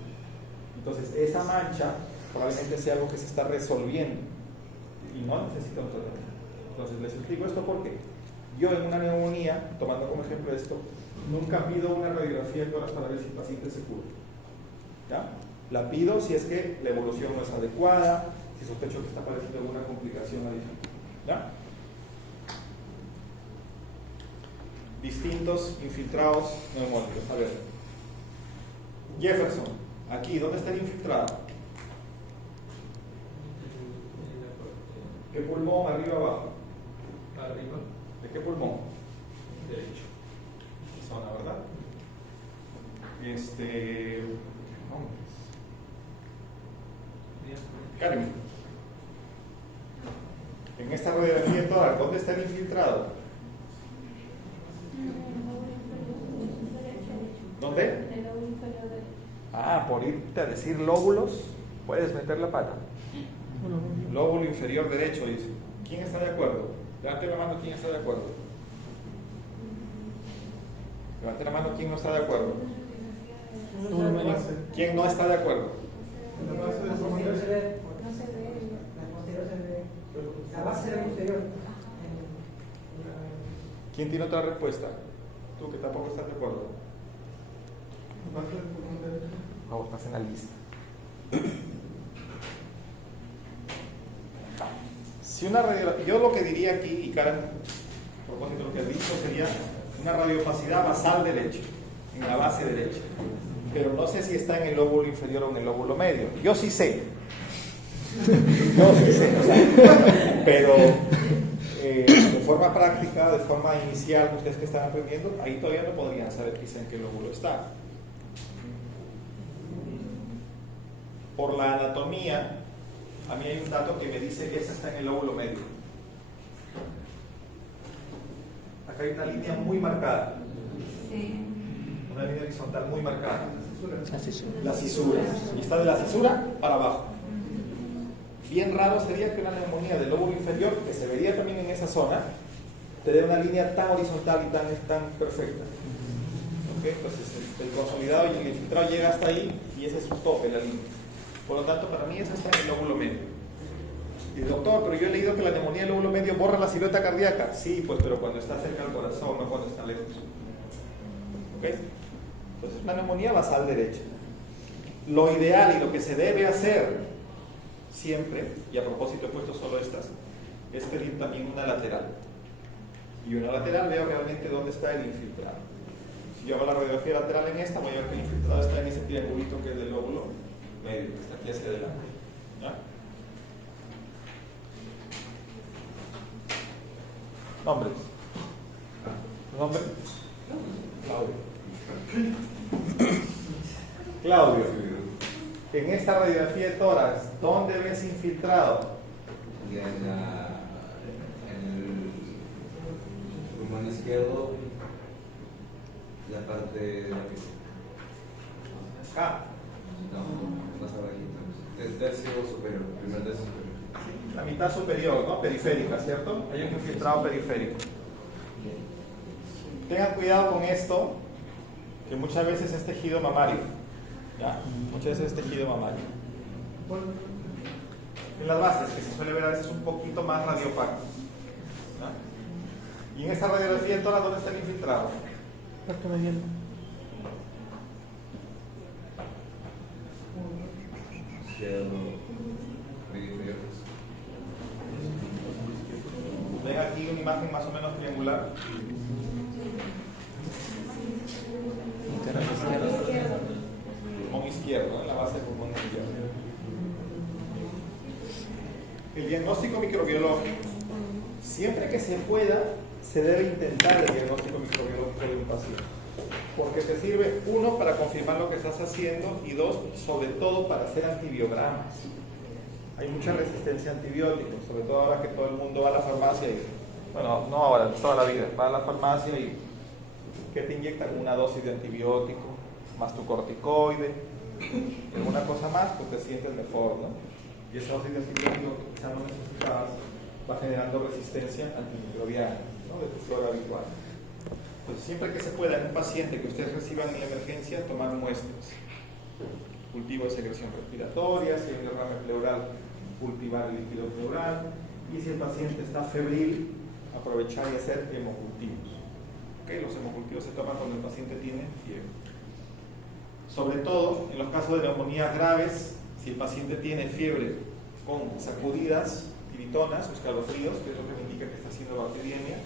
Entonces, esa mancha probablemente sea algo que se está resolviendo y no necesita un tratamiento. Entonces, les explico esto porque yo en una neumonía, tomando como ejemplo esto, nunca pido una radiografía de tórax para ver si el paciente se cura. ¿Ya? La pido si es que la evolución no es adecuada, si sospecho que está apareciendo alguna complicación adicional. ¿Ya? Distintos infiltrados neumónicos. A ver. Jefferson, aquí, ¿dónde está el infiltrado? ¿Qué pulmón? ¿Arriba o abajo? Arriba. ¿De qué pulmón? Derecho. Zona, ¿verdad? Carmen, en esta radiografía de tórax, ¿dónde está el infiltrado? ¿Dónde? Ah, por irte a decir lóbulos, puedes meter la pata. Lóbulo inferior derecho, dice. ¿Quién está de acuerdo? Levante la mano, ¿quién está de acuerdo? Levante la mano, ¿quién no está de acuerdo? ¿Quién no está de acuerdo? La base del posterior. ¿Quién tiene otra respuesta? Tú que tampoco estás de acuerdo. Vamos, estás en la lista. Si una radiografía, yo lo que diría aquí, y Karen, a propósito de lo que has dicho, sería una radiopacidad basal derecha, en la base derecha. Pero no sé si está en el lóbulo inferior o en el lóbulo medio. Yo sí sé. Yo sí sé. O sea, pero de forma práctica, de forma inicial, ustedes que están aprendiendo, ahí todavía no podrían saber quizá en qué lóbulo está. Por la anatomía, a mí hay un dato que me dice que esa está en el lóbulo medio. Acá hay una línea muy marcada. Sí. Una línea horizontal muy marcada. La cisura. La cisura. Y está de la cisura para abajo. Bien raro sería que una neumonía del lóbulo inferior, que se vería también en esa zona, te dé una línea tan horizontal y tan perfecta. ¿Okay? Entonces el consolidado y el infiltrado llega hasta ahí y ese es su tope, la línea. Por lo tanto, para mí eso está en el lóbulo medio. Y doctor, pero yo he leído que la neumonía del lóbulo medio borra la silueta cardíaca. Sí, pues, pero cuando está cerca del corazón, no cuando está lejos. ¿Ok? Entonces, una neumonía basal derecha. Lo ideal y lo que se debe hacer siempre, y a propósito he puesto solo estas, es pedir también una lateral. Y una lateral veo realmente dónde está el infiltrado. Si yo hago la radiografía lateral en esta, voy a ver que el infiltrado está en ese triangulito que es del lóbulo medio, que está aquí hacia adelante. ¿Ya? Nombres. ¿Nombre? Claudio. Claudio, en esta radiografía de tórax, ¿dónde ves infiltrado? Y en el pulmón izquierdo, la parte de la piel. Acá. No, más abajito. El tercio superior, primer tercio superior. La mitad superior, ¿no? Periférica, ¿cierto? Hay un infiltrado periférico. Tengan cuidado con esto, que muchas veces es tejido mamario. ¿Ya? Muchas veces es tejido mamario. En las bases, que se suele ver a veces un poquito más radiopaco. ¿Ya? Y en esta radiografía de tórax, ¿dónde está el infiltrado? Parte mediana. Izquierdo, medio inferior. Ven aquí una imagen más o menos triangular. Interno izquierdo. Pulmón izquierdo, en la base del pulmón izquierdo. El diagnóstico microbiológico. Siempre que se pueda, se debe intentar el diagnóstico microbiológico de un paciente. Porque te sirve, uno, para confirmar lo que estás haciendo y dos, sobre todo, para hacer antibiogramas. Hay mucha resistencia a antibióticos, sobre todo ahora que todo el mundo va a la farmacia y, bueno, no ahora, toda la vida, va a la farmacia y que te inyectan una dosis de antibiótico, más tu corticoide, y alguna cosa más, pues te sientes mejor, ¿no? Y esa dosis de antibiótico que quizá no necesitabas va generando resistencia antimicrobiana, ¿no? De tu flora habitual. Pues siempre que se pueda en un paciente que ustedes reciban en la emergencia, tomar muestras. Cultivo de secreción respiratoria, si hay un derrame pleural, cultivar el líquido pleural, y si el paciente está febril, aprovechar y hacer hemocultivos. ¿Okay? Los hemocultivos se toman cuando el paciente tiene fiebre. Sobre todo en los casos de neumonías graves, si el paciente tiene fiebre con sacudidas, tiritonas o escalofríos, que es lo que indica que está siendo bacteriemia,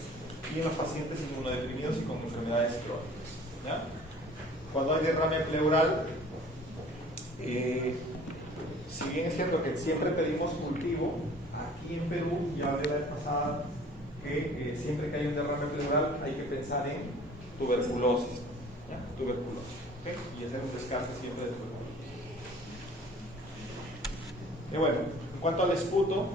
y en los pacientes inmunodeprimidos y con enfermedades crónicas. ¿Ya? Cuando hay derrame pleural, si bien es cierto que siempre pedimos cultivo, aquí en Perú, ya hablé la vez pasada, que siempre que hay un derrame pleural hay que pensar en tuberculosis. ¿Ya? Tuberculosis. ¿Okay? Y hacer un descarte siempre de tuberculosis. Y bueno, en cuanto al esputo,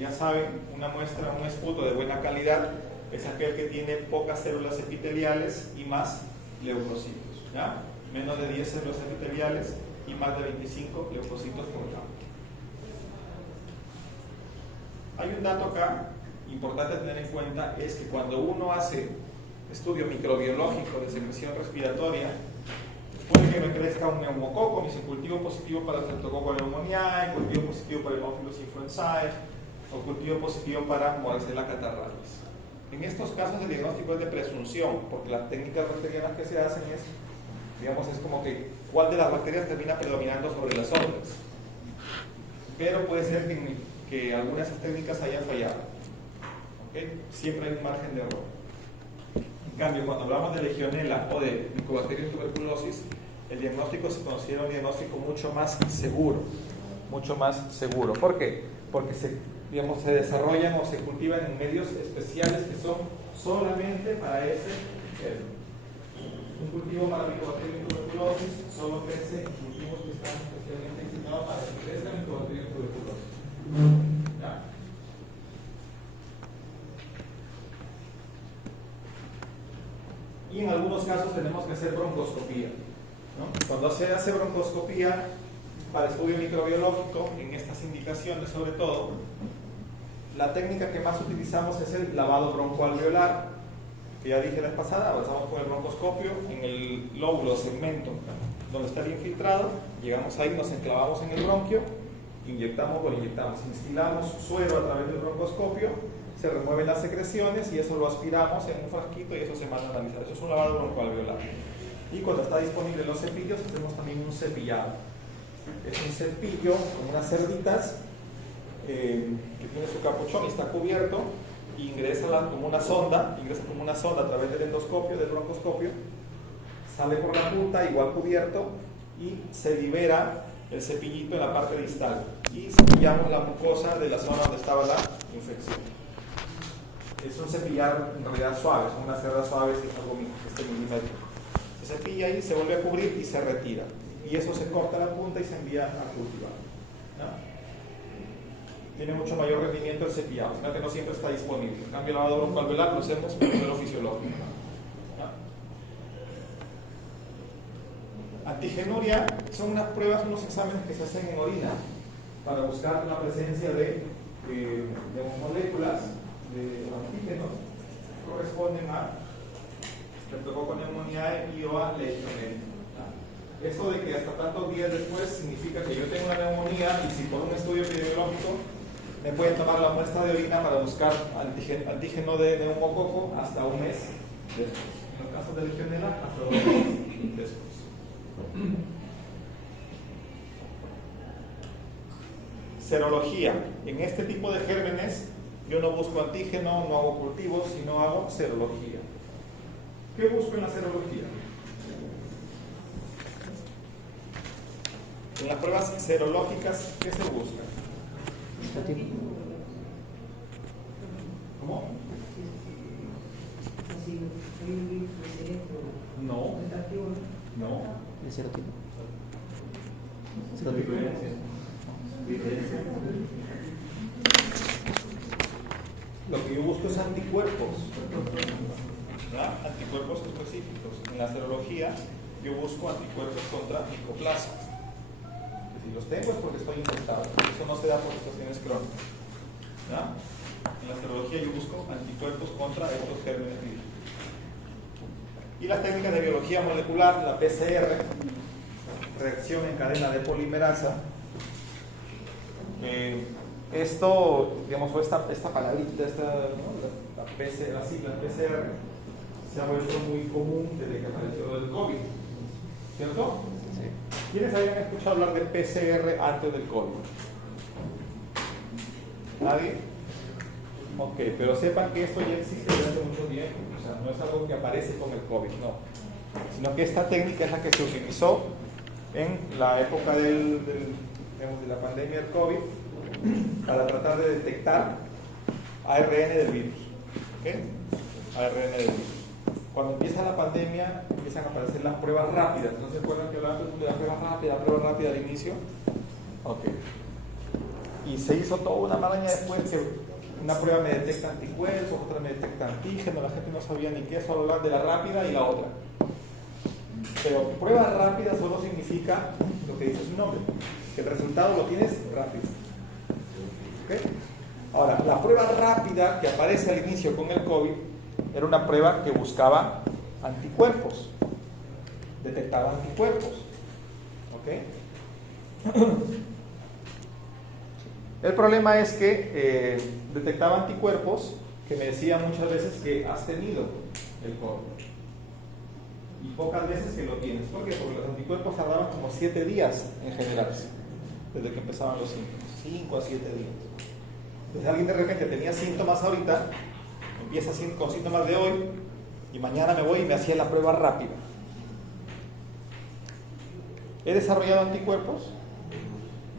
ya saben, una muestra, un esputo de buena calidad es aquel que tiene pocas células epiteliales y más leucocitos. ¿Ya? Menos de 10 células epiteliales y más de 25 leucocitos por gramo. Hay un dato acá importante a tener en cuenta, es que cuando uno hace estudio microbiológico de secreción respiratoria, puede que me crezca un neumococo, me dice cultivo positivo para el Streptococcus pneumoniae, cultivo positivo para el Haemophilus influenzae, o cultivo positivo para Moraxella catarrhalis. En estos casos el diagnóstico es de presunción, porque las técnicas bacterianas que se hacen es, digamos, es como que cuál de las bacterias termina predominando sobre las otras. Pero puede ser que algunas de esas técnicas hayan fallado. ¿Okay? Siempre hay un margen de error. En cambio, cuando hablamos de Legionella o de Mycobacterium tuberculosis, el diagnóstico se considera un diagnóstico mucho más seguro. Mucho más seguro. ¿Por qué? Porque se desarrollan o se cultivan en medios especiales que son solamente para ese germen. Un cultivo para Mycobacterium tuberculosis solo crece en cultivos que están especialmente diseñados para que crezca Mycobacterium tuberculosis. ¿Ya? Y en algunos casos tenemos que hacer broncoscopía, ¿no? Cuando se hace broncoscopía para estudio microbiológico, en estas indicaciones sobre todo, la técnica que más utilizamos es el lavado broncoalveolar, que ya dije la vez pasada. Avanzamos con el broncoscopio en el lóbulo segmento donde está el infiltrado, llegamos ahí, nos enclavamos en el bronquio, inyectamos, instilamos suero a través del broncoscopio, se remueven las secreciones y eso lo aspiramos en un frasquito y eso se manda a analizar. Eso es un lavado broncoalveolar. Y cuando está disponible los cepillos, hacemos también un cepillado. Es un cepillo con unas cerditas que tiene su capuchón y está cubierto, y ingresa como una sonda a través del endoscopio, del broncoscopio, sale por la punta igual cubierto y se libera el cepillito en la parte distal y cepillamos la mucosa de la zona donde estaba la infección. Es un cepillar en realidad suave, son unas cerdas suaves y algo milímetro. Se cepilla y se vuelve a cubrir y se retira, y eso se corta la punta y se envía a cultivar, ¿no? Tiene mucho mayor rendimiento el cepillado, sino que no siempre está disponible. En cambio, el lavado broncoalveolar lo hacemos con el modelo fisiológico. ¿No? Antigenuria son unas pruebas, unos exámenes que se hacen en orina para buscar la presencia de moléculas de antígenos que corresponden a Streptococcus pneumoniae y o a Legionella. Eso de que hasta tantos días después significa que yo tengo una neumonía, y si por un estudio epidemiológico me pueden tomar la muestra de orina para buscar antígeno de neumococo hasta un mes después. En los casos de Legionella, hasta 2 meses después. Serología. En este tipo de gérmenes yo no busco antígeno, no hago cultivos, sino hago serología. ¿Qué busco en la serología? En las pruebas serológicas, ¿qué se busca? ¿Cómo? No. No. ¿El serotipo? Lo que yo busco es anticuerpos, ¿verdad? Anticuerpos específicos. En la serología yo busco anticuerpos contra micoplasmas. Si los tengo es porque estoy infectado. Eso no se da por situaciones crónicas, ¿verdad? En la serología yo busco anticuerpos contra estos gérmenes vivos. Y las técnicas de biología molecular, la PCR, reacción en cadena de polimerasa. Esto, digamos, esta palabrita, ¿no? la sigla PCR, se ha vuelto muy común desde que apareció el COVID, ¿cierto? Sí. ¿Quiénes habían escuchado hablar de PCR antes del COVID? ¿Nadie? Ok, pero sepan que esto ya existe desde hace mucho tiempo, o sea, no es algo que aparece con el COVID, no, sino que esta técnica es la que se utilizó en la época de la pandemia del COVID para tratar de detectar ARN del virus. ¿Okay? ARN del virus. Cuando empieza la pandemia, empiezan a aparecer las pruebas rápidas. ¿No se acuerdan que hablaban de la prueba rápida al inicio? Ok. Y se hizo toda una maraña después que una prueba me detecta anticuerpos, otra me detecta antígenos, la gente no sabía ni qué, solo hablaban de la rápida y la otra. Pero prueba rápida solo significa lo que dice su nombre, que el resultado lo tienes rápido. ¿Okay? Ahora, la prueba rápida que aparece al inicio con el COVID era una prueba que buscaba anticuerpos, detectaba anticuerpos. ¿Ok? El problema es que detectaba anticuerpos que me decían muchas veces que has tenido el COVID. Y pocas veces que lo tienes. ¿Por qué? Porque los anticuerpos tardaban como 7 días en generarse, desde que empezaban los síntomas. 5 a 7 días. Entonces alguien de repente tenía síntomas ahorita, empieza con síntomas de hoy, y mañana me voy y me hacía la prueba rápida. ¿He desarrollado anticuerpos?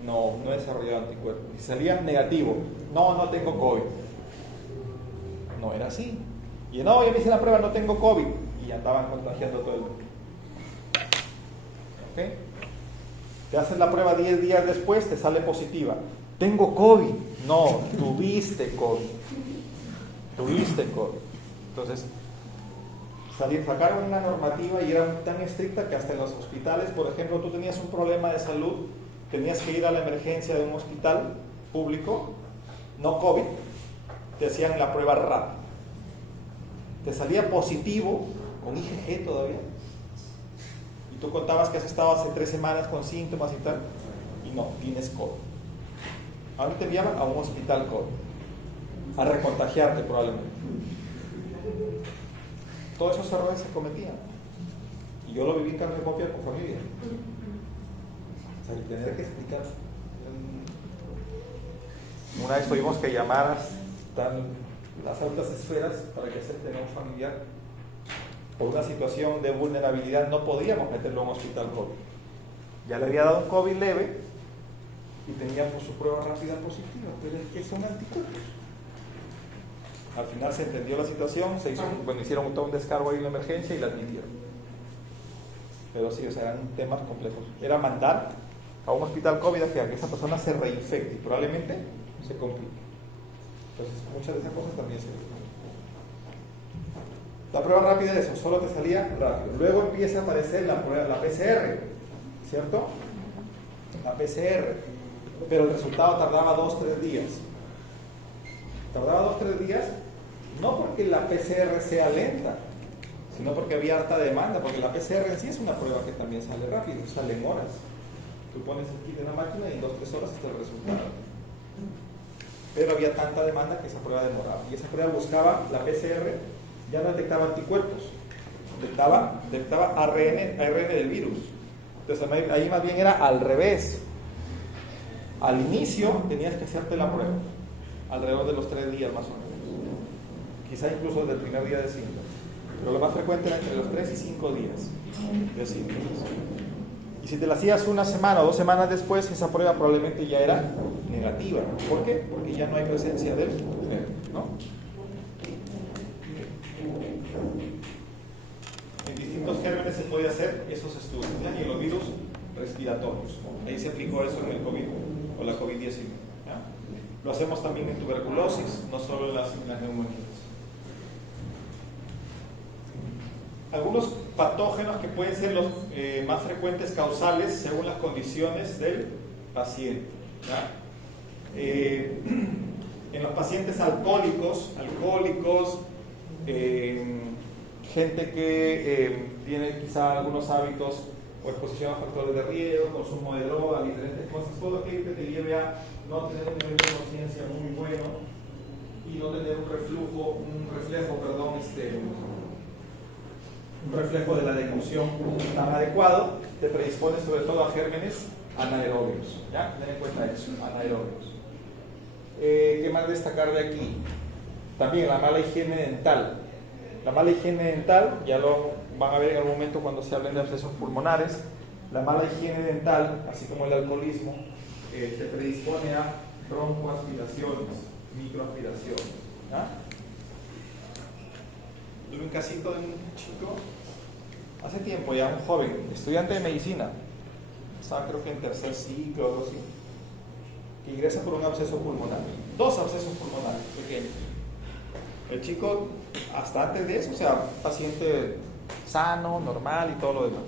No, no he desarrollado anticuerpos. Y salía negativo. No, no tengo COVID. No era así. Y no, yo me hice la prueba, no tengo COVID. Y andaban contagiando a todo el mundo. ¿Ok? Te haces la prueba 10 días después, te sale positiva. Tengo COVID. No, tuviste COVID. Tuviste COVID. Entonces, sacaron una normativa y era tan estricta que hasta en los hospitales, por ejemplo, tú tenías un problema de salud, tenías que ir a la emergencia de un hospital público, no COVID, te hacían la prueba rápida. Te salía positivo, con IgG todavía, y tú contabas que has estado hace 3 semanas con síntomas y tal, y no, tienes COVID. Ahora te enviaban a un hospital COVID, a recontagiarte probablemente. Todos esos errores se cometían, y yo lo viví en carne propia con familia. O sea, tener que explicar. Una vez tuvimos que llamar hasta las altas esferas para que acepten a un familiar. Por una situación de vulnerabilidad no podíamos meterlo a un hospital COVID. Ya le había dado un COVID leve y tenía su prueba rápida positiva, pero es que son anticuerpos. Al final se entendió la situación, hicieron todo un descargo ahí en la emergencia y la admitieron. Pero sí, o sea, eran temas complejos. Era mandar a un hospital COVID a que esa persona se reinfecte y probablemente se complique. Entonces, muchas de esas cosas también se ven. La prueba rápida de eso, solo te salía rápido. Luego empieza a aparecer la PCR, ¿cierto? La PCR. Pero el resultado tardaba 2-3 días. Tardaba 2-3 días, no porque la PCR sea lenta, sino porque había harta demanda, porque la PCR en sí es una prueba que también sale rápido, sale en horas. Tú pones aquí de una máquina y en 2-3 horas está el resultado. Pero había tanta demanda que esa prueba demoraba. Y esa prueba buscaba, la PCR ya no detectaba anticuerpos, detectaba ARN del virus. Entonces ahí más bien era al revés. Al inicio tenías que hacerte la prueba, alrededor de los 3 días más o menos. Quizá incluso desde el primer día de síntomas. Pero lo más frecuente era entre los 3 y 5 días de síntomas. Y si te la hacías 1 semana o 2 semanas después, esa prueba probablemente ya era negativa. ¿Por qué? Porque ya no hay presencia del virus, ¿no? En distintos gérmenes se puede hacer esos estudios, ¿ya? Y en los virus respiratorios. Ahí se aplicó eso en el COVID o la COVID-19. ¿Ya? Lo hacemos también en tuberculosis, no solo en las neumonías. Algunos patógenos que pueden ser los más frecuentes causales según las condiciones del paciente. ¿Ya? En los pacientes alcohólicos, gente que tiene quizá algunos hábitos o exposición a factores de riesgo, consumo de droga, diferentes cosas, todo aquello que te lleve a no tener un nivel de conciencia muy bueno y no tener un reflejo de la deglución tan adecuado, te predispone sobre todo a gérmenes anaerobios. ¿Ya? Ten en cuenta eso, anaerobios. ¿Qué más destacar de aquí? También la mala higiene dental. La mala higiene dental, ya lo van a ver en algún momento cuando se hablen de abscesos pulmonares. La mala higiene dental, así como el alcoholismo, se predispone a broncoaspiraciones, microaspiraciones. ¿Ah? Tuve un casito de un chico hace tiempo, ya un joven, estudiante de medicina, estaba creo que en tercer ciclo o algo así, que ingresa por un absceso pulmonar, 2 abscesos pulmonares pequeños. El chico, hasta antes de eso, o sea, paciente sano, normal y todo lo demás.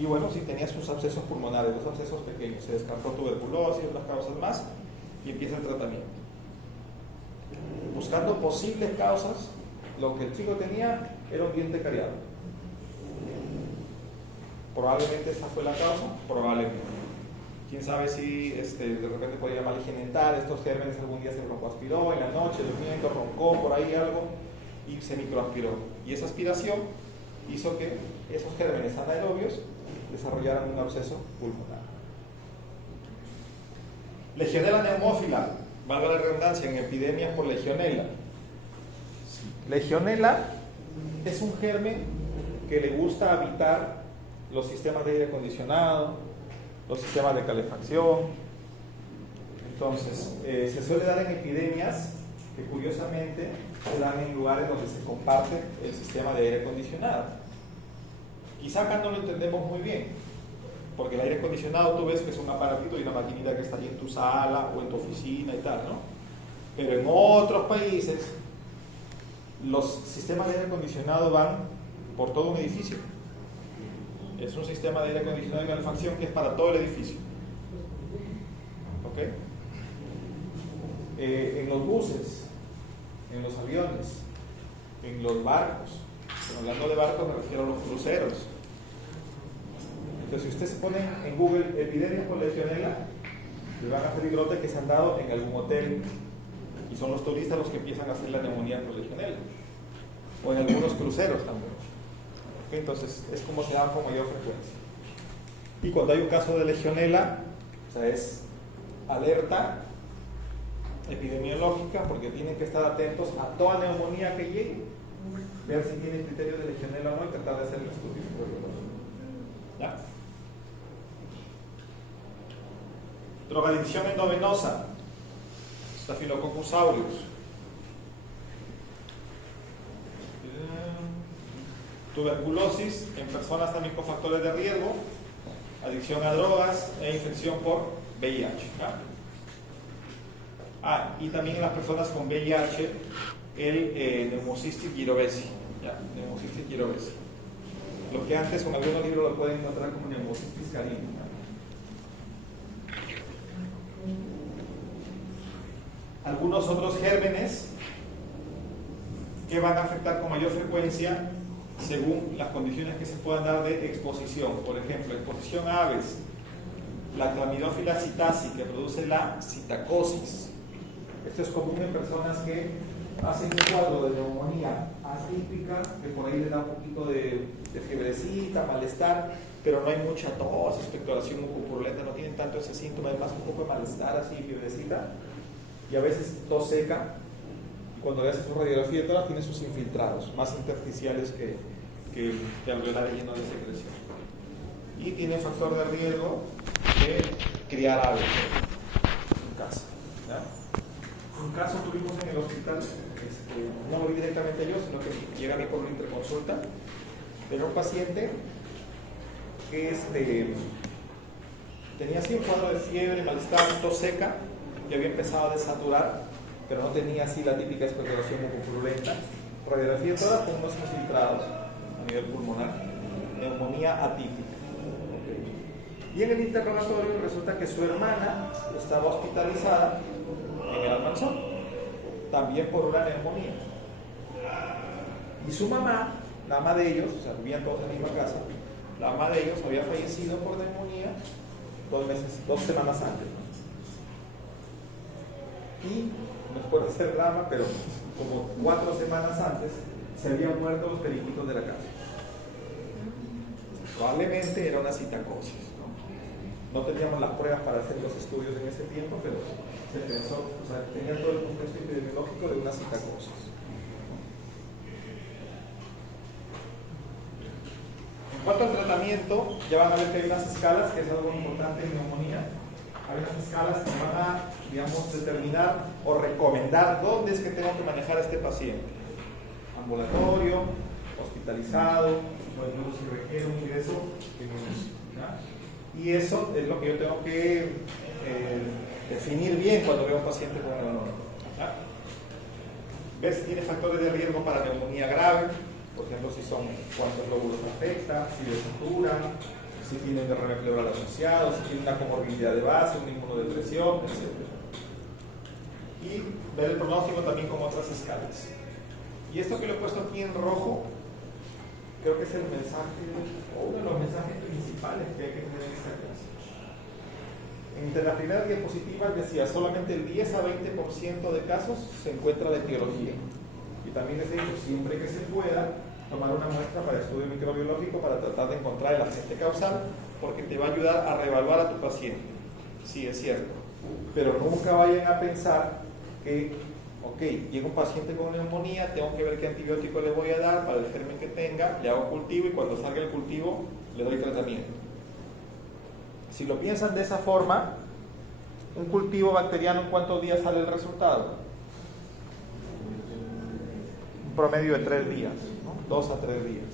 Y bueno, sí tenía sus abscesos pulmonares, 2 abscesos pequeños, se descartó tuberculosis y otras causas más, y empieza el tratamiento. Buscando posibles causas, lo que el chico tenía era un diente cariado. Probablemente esta fue la causa, probablemente. Quién sabe si de repente podía mal higiene dental, estos gérmenes algún día se broncoaspiró en la noche, durmiendo, roncó por ahí algo y se microaspiró. Y esa aspiración hizo que esos gérmenes anaerobios desarrollaran un absceso pulmonar. Legionela neumófila, valga la redundancia, en epidemias por legionela. Legionela es un germen que le gusta habitar los sistemas de aire acondicionado, los sistemas de calefacción. Entonces, se suele dar en epidemias que curiosamente se dan en lugares donde se comparte el sistema de aire acondicionado. Quizá acá no lo entendemos muy bien, porque el aire acondicionado tú ves que es un aparatito y una maquinita que está ahí en tu sala o en tu oficina y tal, ¿no? Pero en otros países los sistemas de aire acondicionado van por todo un edificio. Es un sistema de aire acondicionado y calefacción que es para todo el edificio. ¿Ok? En los buses, en los aviones, en los barcos. Pero hablando de barcos me refiero a los cruceros. Entonces, si usted se pone en Google epidemias por legionela, le van a salir brotes que se han dado en algún hotel. Y son los turistas los que empiezan a hacer la neumonía por legionela. O en algunos cruceros también. ¿Okay? Entonces, es como se da con mayor frecuencia. Y cuando hay un caso de legionela, o sea, es alerta epidemiológica, porque tienen que estar atentos a toda neumonía que llegue, ver si tiene criterio de legionela o no y tratar de hacer el estudio. ¿Ya? Drogadicción endovenosa, Staphylococcus aureus. Tuberculosis en personas también con factores de riesgo, adicción a drogas e infección por VIH. ¿Ya? Y también en las personas con VIH, el Pneumocystis jirovecii. ¿Ya? Pneumocystis jirovecii. Lo que antes con algunos libros lo pueden encontrar como Pneumocystis carinii. Algunos otros gérmenes que van a afectar con mayor frecuencia según las condiciones que se puedan dar de exposición. Por ejemplo, exposición a aves, la Chlamydophila psittaci, que produce la citacosis. Esto es común en personas que hacen un cuadro de neumonía atípica, que por ahí le da un poquito de fiebrecita, malestar, pero no hay mucha tos, expectoración mucopurulenta, no tienen tanto ese síntoma, además un poco de malestar así, fiebrecita, y a veces tos seca. Cuando le hace su radiografía de tórax tiene sus infiltrados, más intersticiales que alveolares llenos de secreción. Y tiene factor de riesgo de criar aves en casa. ¿Ya? Un caso tuvimos en el hospital, no lo vi directamente yo, sino que llega a mí por una interconsulta. Era un paciente que tenía así un cuadro de fiebre, malestar, tos seca, que había empezado a desaturar, pero no tenía así la típica expectoración mucopurulenta. Radiografía toda con unos infiltrados a nivel pulmonar, neumonía atípica. Y en el interrogatorio resulta que su hermana estaba hospitalizada en el Almanzón, también por una neumonía. Y su mamá, la mamá de ellos, o sea, vivían todos en la misma casa, la mamá de ellos había fallecido por neumonía 2 semanas antes. Y no es por hacer drama, pero como 4 semanas antes se habían muerto los periquitos de la casa. Probablemente era una citacosis, ¿no? No teníamos las pruebas para hacer los estudios en ese tiempo, pero se pensó, o sea, tenía todo el contexto epidemiológico de una citacosis. En cuanto al tratamiento, ya van a ver que hay unas escalas, que es algo importante en neumonía. Hay unas escalas que van a, digamos, determinar o recomendar dónde es que tengo que manejar a este paciente. Ambulatorio, hospitalizado, o incluso si requiere un ingreso en UCI, ¿ya? Y eso es lo que yo tengo que definir bien cuando veo a un paciente con neumonía. Ver si tiene factores de riesgo para neumonía grave, por ejemplo, si son cuántos lóbulos afecta, si desaturan, si tiene un derrame pleural asociado, si tiene una comorbilidad de base, una inmunodepresión, etc. Y ver el pronóstico también con otras escalas. Y esto que lo he puesto aquí en rojo, creo que es el mensaje, o uno de los mensajes principales que hay que tener en esta clase. Entre la primera diapositiva decía, solamente el 10 a 20% de casos se encuentra de etiología. Y también les he dicho, siempre que se pueda, tomar una muestra para estudio microbiológico para tratar de encontrar el agente causal, porque te va a ayudar a reevaluar a tu paciente. Sí, es cierto. Pero nunca vayan a pensar que, ok, llega un paciente con neumonía, tengo que ver qué antibiótico le voy a dar para el germen que tenga, le hago cultivo y cuando salga el cultivo le doy tratamiento. Si lo piensan de esa forma, un cultivo bacteriano, ¿en cuántos días sale el resultado? Un promedio de 3 días, ¿no? 2 a 3 días.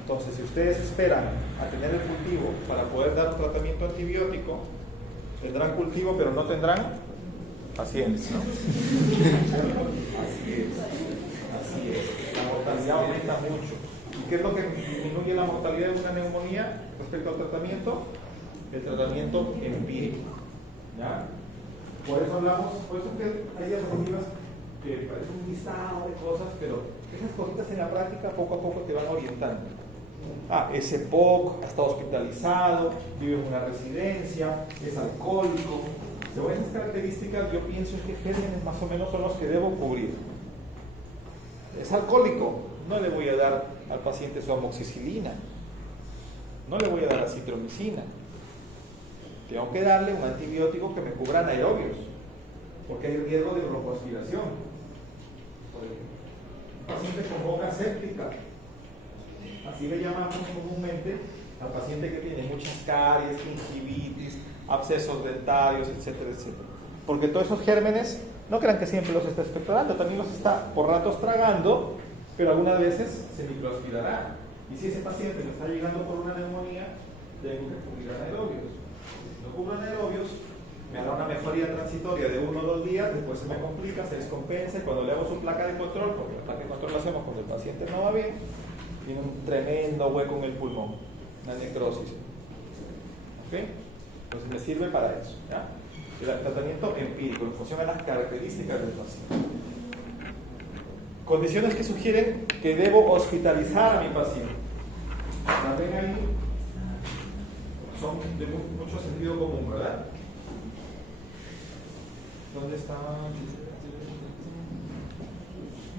Entonces, si ustedes esperan a tener el cultivo para poder dar un tratamiento antibiótico, tendrán cultivo pero no tendrán pacientes, ¿no? Así es. La mortalidad aumenta mucho. ¿Y qué es lo que disminuye la mortalidad de una neumonía respecto al tratamiento? El tratamiento empírico, ¿ya? Por eso hablamos, por eso que hay diapositivas que parecen un listado de cosas, pero esas cositas en la práctica poco a poco te van orientando. Ese POC, ha estado hospitalizado, vive en una residencia, es alcohólico. Según esas características, yo pienso que gérmenes más o menos son los que debo cubrir. Es alcohólico, no le voy a dar al paciente su amoxicilina, no le voy a dar acitromicina. Tengo que darle un antibiótico que me cubra anaerobios, porque hay riesgo de broncoaspiración. Un paciente con boca séptica, así le llamamos comúnmente al paciente que tiene muchas caries, gingivitis, abscesos dentarios, etcétera, etcétera. Porque todos esos gérmenes, no crean que siempre los está expectorando, también los está por ratos tragando, pero algunas veces se microaspirará. Y si ese paciente me está llegando por una neumonía, tengo que cubrir anaerobios. Si no cubro anaerobios, me hará una mejoría transitoria de 1 o 2 días, después se me complica, se descompensa, y cuando le hago su placa de control, porque la placa de control la hacemos cuando el paciente no va bien, tiene un tremendo hueco en el pulmón, una necrosis. ¿Ok? Entonces me sirve para eso, ¿ya? El tratamiento empírico, en función a las características del paciente. Condiciones que sugieren que debo hospitalizar a mi paciente. Las ven ahí, son de mucho sentido común, ¿verdad? ¿Dónde está?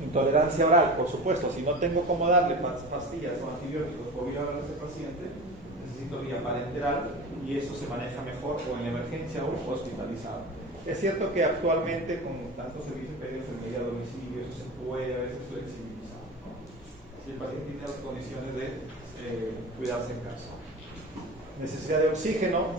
Intolerancia oral, por supuesto. Si no tengo cómo darle pastillas o antibióticos por vía oral a ese paciente, necesito vía parenteral y eso se maneja mejor o en emergencia o hospitalizado. Es cierto que actualmente con tantos servicios pedidos en medio a domicilio, eso se puede a veces flexibilizar, ¿no? Si el paciente tiene las condiciones de cuidarse en casa. Necesidad de oxígeno,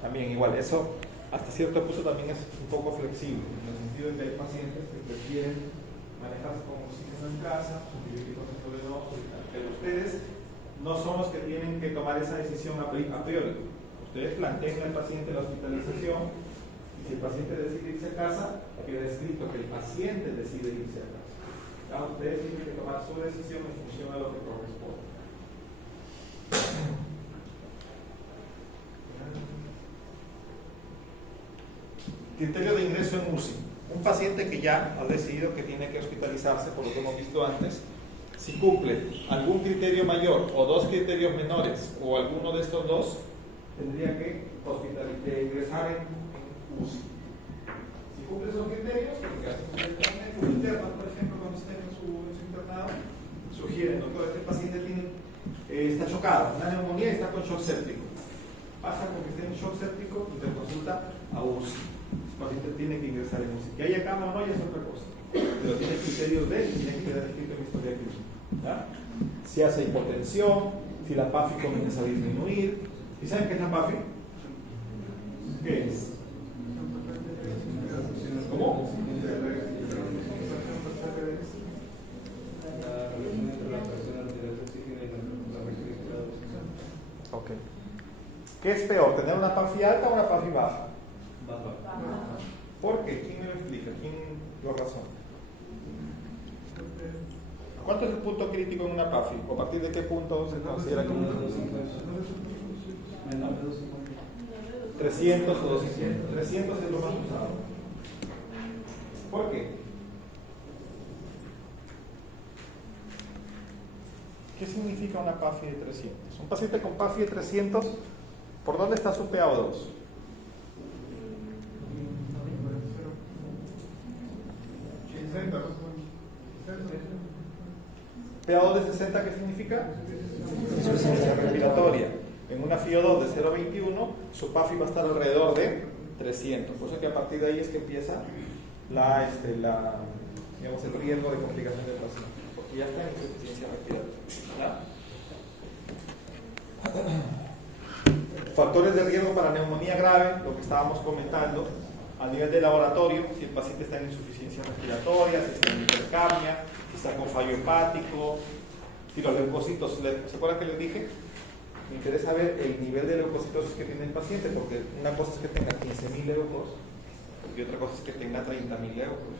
también igual, eso hasta cierto punto también es un poco flexible, en el sentido de que hay pacientes que prefieren manejarse con oxígeno en casa, sus antibióticos endovenosos y tal, pero ustedes no son los que tienen que tomar esa decisión a priori. Ustedes plantean al paciente la hospitalización y si el paciente decide irse a casa, queda escrito que el paciente decide irse a casa. Ya, ustedes tienen que tomar su decisión en función a lo que corresponde. Criterio de ingreso en UCI. Un paciente que ya ha decidido que tiene que hospitalizarse, por lo que hemos visto antes, si cumple algún criterio mayor o 2 criterios menores o alguno de estos 2, tendría que ingresar en UCI. Si cumple esos criterios, un interno, por ejemplo, cuando esté en su internado, sugieren, doctor, este paciente está chocado, una neumonía y está con shock séptico. Pasa con que esté en shock séptico y te consulta a UCI. paciente tiene que ingresar en UCI. Que haya cama o no ya es otra cosa, pero tiene criterios de él y tiene que quedar escrito en historia clínica. ¿Ya? Si hace hipotensión, si la PAFI comienza a disminuir. ¿Y saben qué es la PAFI? ¿Qué es? ¿Cómo? Ok. ¿Qué es peor, tener una PAFI alta o una PAFI baja? ¿Por qué? ¿Quién me lo explica? ¿Quién lo razona? ¿Cuánto es el punto crítico en una PAFI? ¿O a partir de qué punto se considera como 300 o 200? 300 es lo más usado. ¿Por qué? ¿Qué significa una PAFI de 300? Un paciente con PAFI de 300, ¿por dónde está su PaO2? PaO2 de 60, ¿qué significa? Insuficiencia respiratoria. En una FiO2 de 0,21, su PAFI va a estar alrededor de 300. Por eso que a partir de ahí es que empieza digamos, el riesgo de complicación del paciente, porque ya está en insuficiencia respiratoria. Factores de riesgo para neumonía grave, lo que estábamos comentando, a nivel de laboratorio, si el paciente está en insuficiencia respiratoria, si está en hipercapnia, si está con fallo hepático, si los leucocitos, ¿se acuerdan que les dije? Me interesa ver el nivel de leucocitosis que tiene el paciente, porque una cosa es que tenga 15.000 leucos y otra cosa es que tenga 30.000 leucos.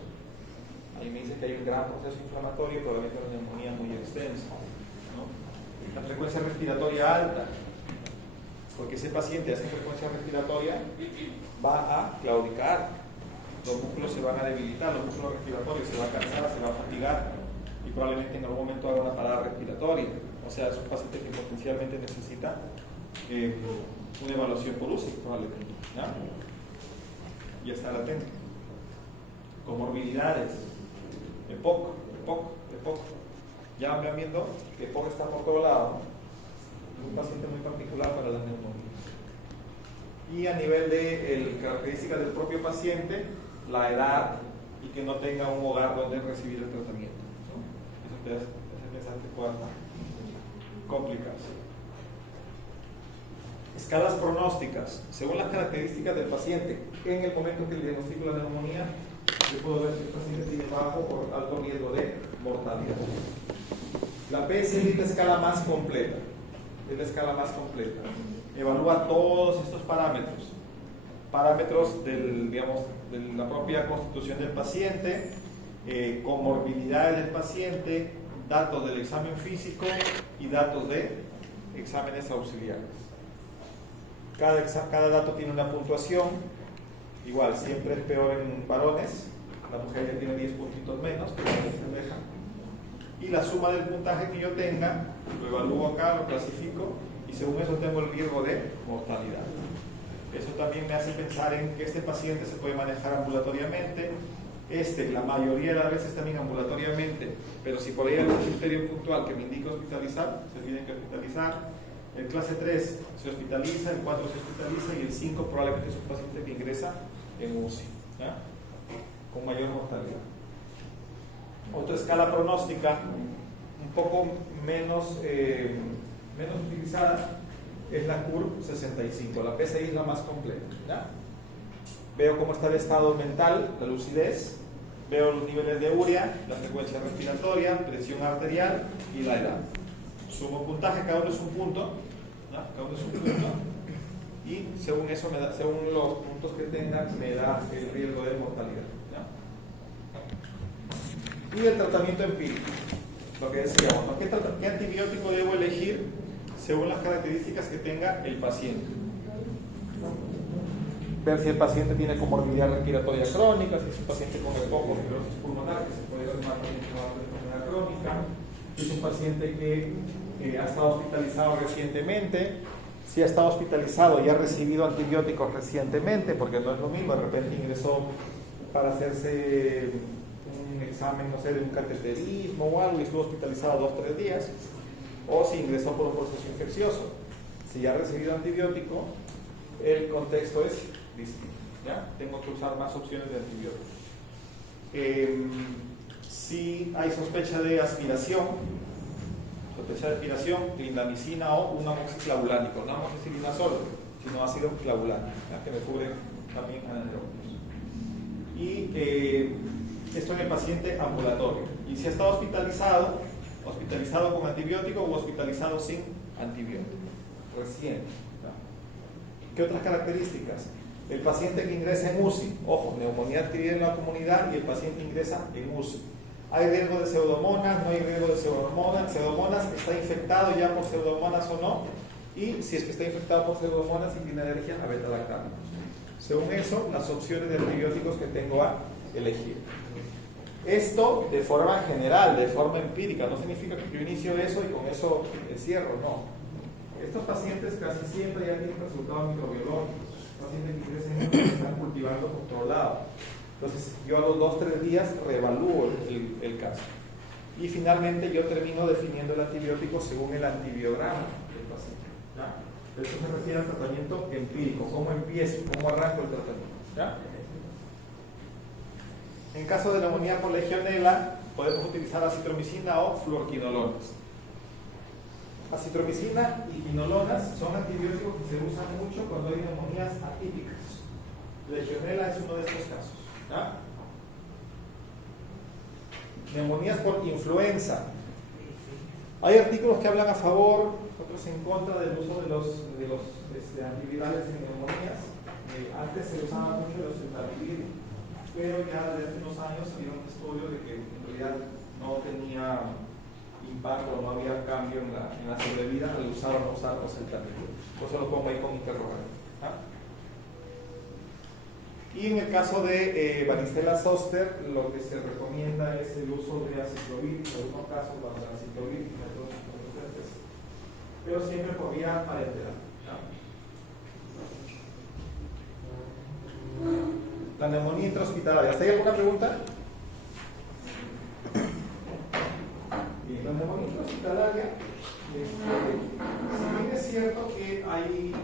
Ahí me dice que hay un gran proceso inflamatorio, probablemente una neumonía muy extensa, ¿no? La frecuencia respiratoria alta, porque ese paciente hace frecuencia respiratoria va a claudicar, los músculos se van a debilitar, los músculos respiratorios se va a cansar, se va a fatigar y probablemente en algún momento haga una parada respiratoria. O sea, es un paciente que potencialmente necesita una evaluación por UCI probablemente, ¿ya? Y estar atento. Comorbilidades, EPOC. Ya van viendo que EPOC está por todo lado. Es un paciente muy particular para las neumonías. Y a nivel de características del propio paciente, la edad y que no tenga un hogar donde recibir el tratamiento, ¿no? Eso te hace pensar que pueda complicarse. Escalas pronósticas, según las características del paciente. En el momento que le diagnostico la neumonía, yo puedo ver si el paciente tiene bajo o alto riesgo de mortalidad. La PSI es la escala más completa. Evalúa todos estos parámetros de la propia constitución del paciente, comorbilidades del paciente, datos del examen físico y datos de exámenes auxiliares. Cada dato tiene una puntuación, igual, siempre es peor en varones, la mujer ya tiene 10 puntitos menos, pero se deja. Y la suma del puntaje que yo tenga, lo evalúo acá, lo clasifico, y según eso tengo el riesgo de mortalidad. Eso también me hace pensar en que este paciente se puede manejar ambulatoriamente, la mayoría de las veces también ambulatoriamente, pero si por ahí hay un criterio puntual que me indica hospitalizar, se tiene que hospitalizar. El clase 3 se hospitaliza, el 4 se hospitaliza y el 5 probablemente es un paciente que ingresa en UCI, ¿ya? Con mayor mortalidad. Otra escala pronóstica, un poco menos utilizada, es la CURV 65. La PSI es la más completa, ¿ya? Veo cómo está el estado mental, la lucidez, veo los niveles de urea, la frecuencia respiratoria, presión arterial y la edad. Sumo puntaje, cada uno es un punto, ¿no? Y según eso, según los puntos que tenga, me da el riesgo de mortalidad, ¿no? Y el tratamiento empírico, lo que decíamos, ¿no? ¿Qué antibiótico debo elegir según las características que tenga el paciente? Ver si el paciente tiene comorbilidad respiratoria crónica, si es un paciente con EPOC o fibrosis pulmonar, que se puede ver más de enfermedad crónica, si es un paciente que ha estado hospitalizado recientemente, si ha estado hospitalizado y ha recibido antibióticos recientemente, porque no es lo mismo, de repente ingresó para hacerse un examen, no sé, de un cateterismo o algo y estuvo hospitalizado 2 o 3 días, o si ingresó por un proceso infeccioso. Si ya ha recibido antibiótico, el contexto es distinto. ¿ya? Tengo que usar más opciones de antibióticos. Si hay sospecha de aspiración, clindamicina o un amoxiclavulánico, no amoxicilina solo, sino ácido clavulánico, ¿ya? Que me cubre también anaerobios. Y esto en el paciente ambulatorio. Y si ha estado hospitalizado con antibiótico o hospitalizado sin antibiótico, recién. ¿Ya? ¿Qué otras características? El paciente que ingresa en UCI, ojo, neumonía adquirida en la comunidad y el paciente ingresa en UCI. ¿Hay riesgo de pseudomonas? ¿No hay riesgo de pseudomonas? ¿Está infectado ya por pseudomonas o no? Y si es que está infectado por pseudomonas y tiene alergia a beta-lactámicos. Según eso, las opciones de antibióticos que tengo a elegir. Esto de forma general, de forma empírica, no significa que yo inicio eso y con eso cierro, no. Estos pacientes casi siempre ya tienen resultados microbiológicos. Pacientes que ingresan están cultivando por todo lado. Entonces, yo a los 2-3 días reevalúo el caso. Y finalmente yo termino definiendo el antibiótico según el antibiograma del paciente. ¿Ya? Esto se refiere al tratamiento empírico, cómo empiezo, cómo arranco el tratamiento. ¿Ya? En caso de neumonía por legionela, podemos utilizar acitromicina o fluorquinolonas. Acitromicina y quinolonas son antibióticos que se usan mucho cuando hay neumonías atípicas. Legionela es uno de estos casos. ¿Ya? Neumonías por influenza. Hay artículos que hablan a favor, otros en contra del uso de los antivirales en neumonías. Antes se usaba mucho los entavir, pero ya desde hace unos años había un estudio de que en realidad no tenía impacto, no había cambio en la sobrevida al usar o no usar oseltamivir. Por eso lo pongo ahí con interrogante. ¿Ah? Y en el caso de varicela zoster, lo que se recomienda es el uso de aciclovir, en algunos casos la aciclovir, pero siempre por vía parenteral. La neumonía intrahospitalaria. ¿Hay alguna pregunta? Bien, la neumonía intrahospitalaria, si bien es cierto que hay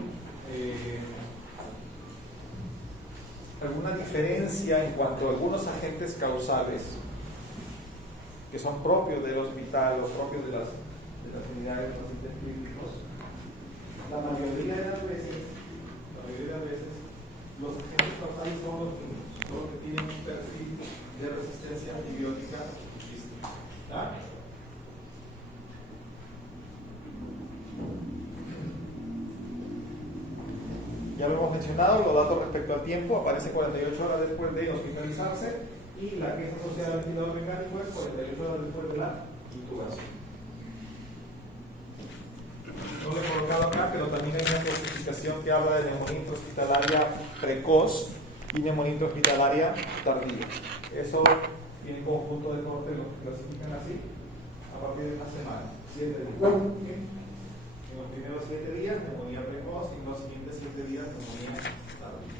alguna diferencia en cuanto a algunos agentes causales que son propios del hospital o propios de las unidades de pacientes clínicos, la mayoría de las veces los agentes causales son los mismos, los que tienen un perfil de resistencia antibiótica distinto. ¿Ah? Ya lo hemos mencionado, los datos respecto al tiempo, aparece 48 horas después de hospitalizarse y la que es asociada al ventilador mecánico es 48 horas después de la intubación. No lo he colocado acá, pero también hay una clasificación que habla de neumonía intrahospitalaria precoz y neumonía intrahospitalaria tardía. Eso tiene conjunto de corte, lo clasifican así a partir de una semana, 7 días. ¿Okay? En los primeros 7 días, neumonía precoz, y en los siguientes 7 días, neumonía tardía.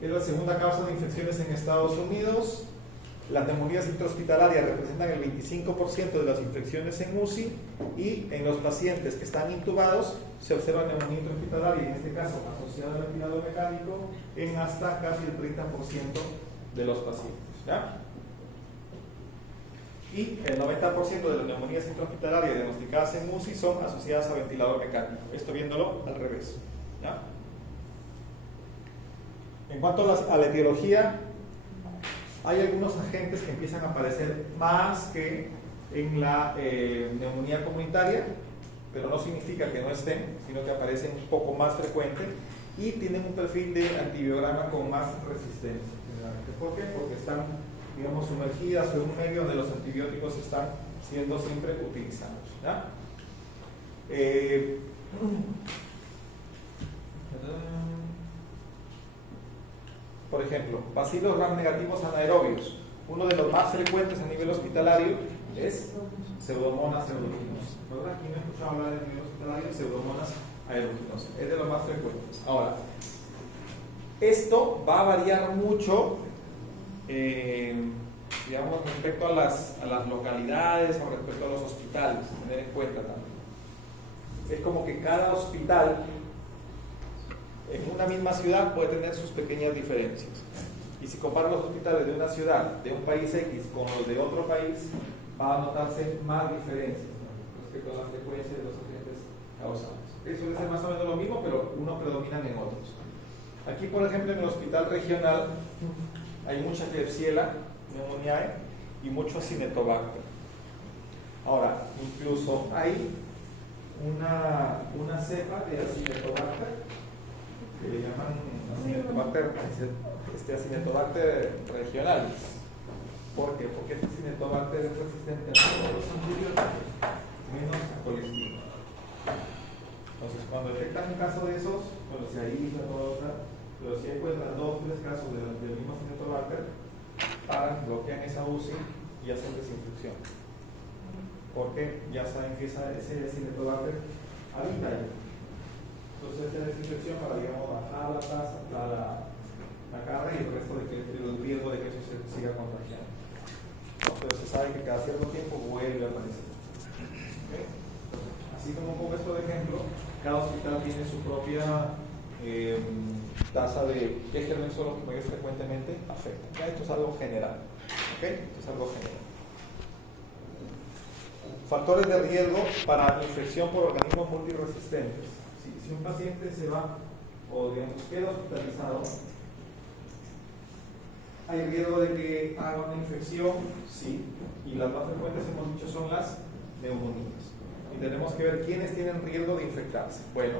Es la segunda causa de infecciones en Estados Unidos. Las neumonías intrahospitalarias representan el 25% de las infecciones en UCI y en los pacientes que están intubados se observa neumonía intrahospitalaria, y en este caso asociada al ventilador mecánico, en hasta casi el 30% de los pacientes. ¿Ya? Y el 90% de las neumonías intrahospitalarias diagnosticadas en UCI son asociadas a ventilador mecánico. Esto viéndolo al revés. ¿Ya? En cuanto a la etiología, hay algunos agentes que empiezan a aparecer más que en la neumonía comunitaria, pero no significa que no estén, sino que aparecen un poco más frecuente y tienen un perfil de antibiograma con más resistencia. ¿Por qué? Porque están, digamos, sumergidas en un medio donde los antibióticos están siendo siempre utilizados. ¿Ya? Por ejemplo, bacilos gram negativos anaerobios. Uno de los más frecuentes a nivel hospitalario es Pseudomonas aeruginosa. ¿Verdad? ¿Quién ha escuchado hablar de nivel hospitalario? Pseudomonas aeruginosa. Es de los más frecuentes. Ahora, esto va a variar mucho, digamos, respecto a las localidades o respecto a los hospitales. Tener en cuenta también. Es como que cada hospital en una misma ciudad puede tener sus pequeñas diferencias. Y si comparo los hospitales de una ciudad, de un país X, con los de otro país, va a notarse más diferencias, ¿no?, respecto a la frecuencia de los agentes causales. Eso es más o menos lo mismo, pero unos predominan en otros. Aquí, por ejemplo, en el hospital regional hay mucha Klebsiella pneumoniae y mucho Acinetobacter. Ahora, incluso hay una cepa de Acinetobacter que le llaman Acinetobacter regionalis. ¿Por qué? Porque este Acinetobacter es resistente a todos los antibióticos, menos a colistina. Entonces, cuando detectan un caso de esos, cuando se aísla, pero si encuentran 2 o 3 casos del mismo Acinetobacter, paran, bloquean esa UCI y hacen desinfección. Porque ya saben que ese Acinetobacter habita ahí. Entonces, esa desinfección para, digamos, bajar la tasa, la carga y el resto del riesgo de que eso se siga contagiando. Entonces, se sabe que cada cierto tiempo vuelve a aparecer. ¿Okay? Así como pongo esto de ejemplo, cada hospital tiene su propia tasa de qué germen son los que más frecuentemente afectan. ¿Ya? Esto es algo general. ¿Okay? Esto es algo general. Factores de riesgo para infección por organismos multiresistentes. Si un paciente se va o digamos queda hospitalizado, ¿hay riesgo de que haga una infección? Sí. Y las más frecuentes, hemos dicho, son las neumonías. Y tenemos que ver quiénes tienen riesgo de infectarse. Bueno,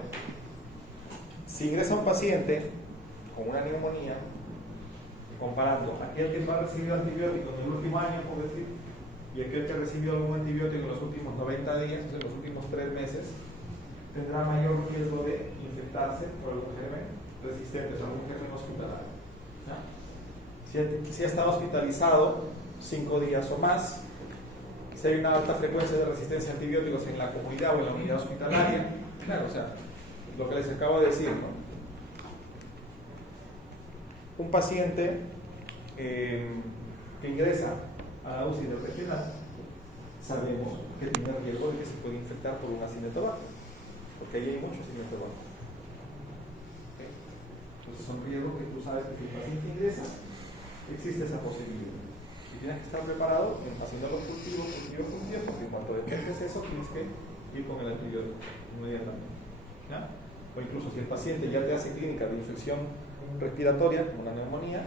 si ingresa un paciente con una neumonía, comparando aquel que no ha recibido antibióticos en el último año, por decir, y aquel que ha recibido algún antibiótico en los últimos 90 días, en los últimos 3 meses, tendrá mayor riesgo de infectarse por algún germen resistente, algún germen hospitalario. ¿Ya? Si ha estado hospitalizado 5 días o más, si hay una alta frecuencia de resistencia a antibióticos en la comunidad o en la unidad hospitalaria, claro, o sea, lo que les acabo de decir, ¿no? Un paciente que ingresa a la UCI del regional, sabemos que tiene riesgo de que se puede infectar por un Acinetobacter, porque ahí hay muchos Acinetobacter. ¿Okay? Entonces son riesgos que tú sabes que si el paciente ingresa, existe esa posibilidad. Y tienes que estar preparado haciendo los cultivos, porque en cuanto detectes eso, tienes que ir con el antibiótico inmediatamente. ¿Ya? O incluso si el paciente ya te hace clínica de infección respiratoria, como una neumonía,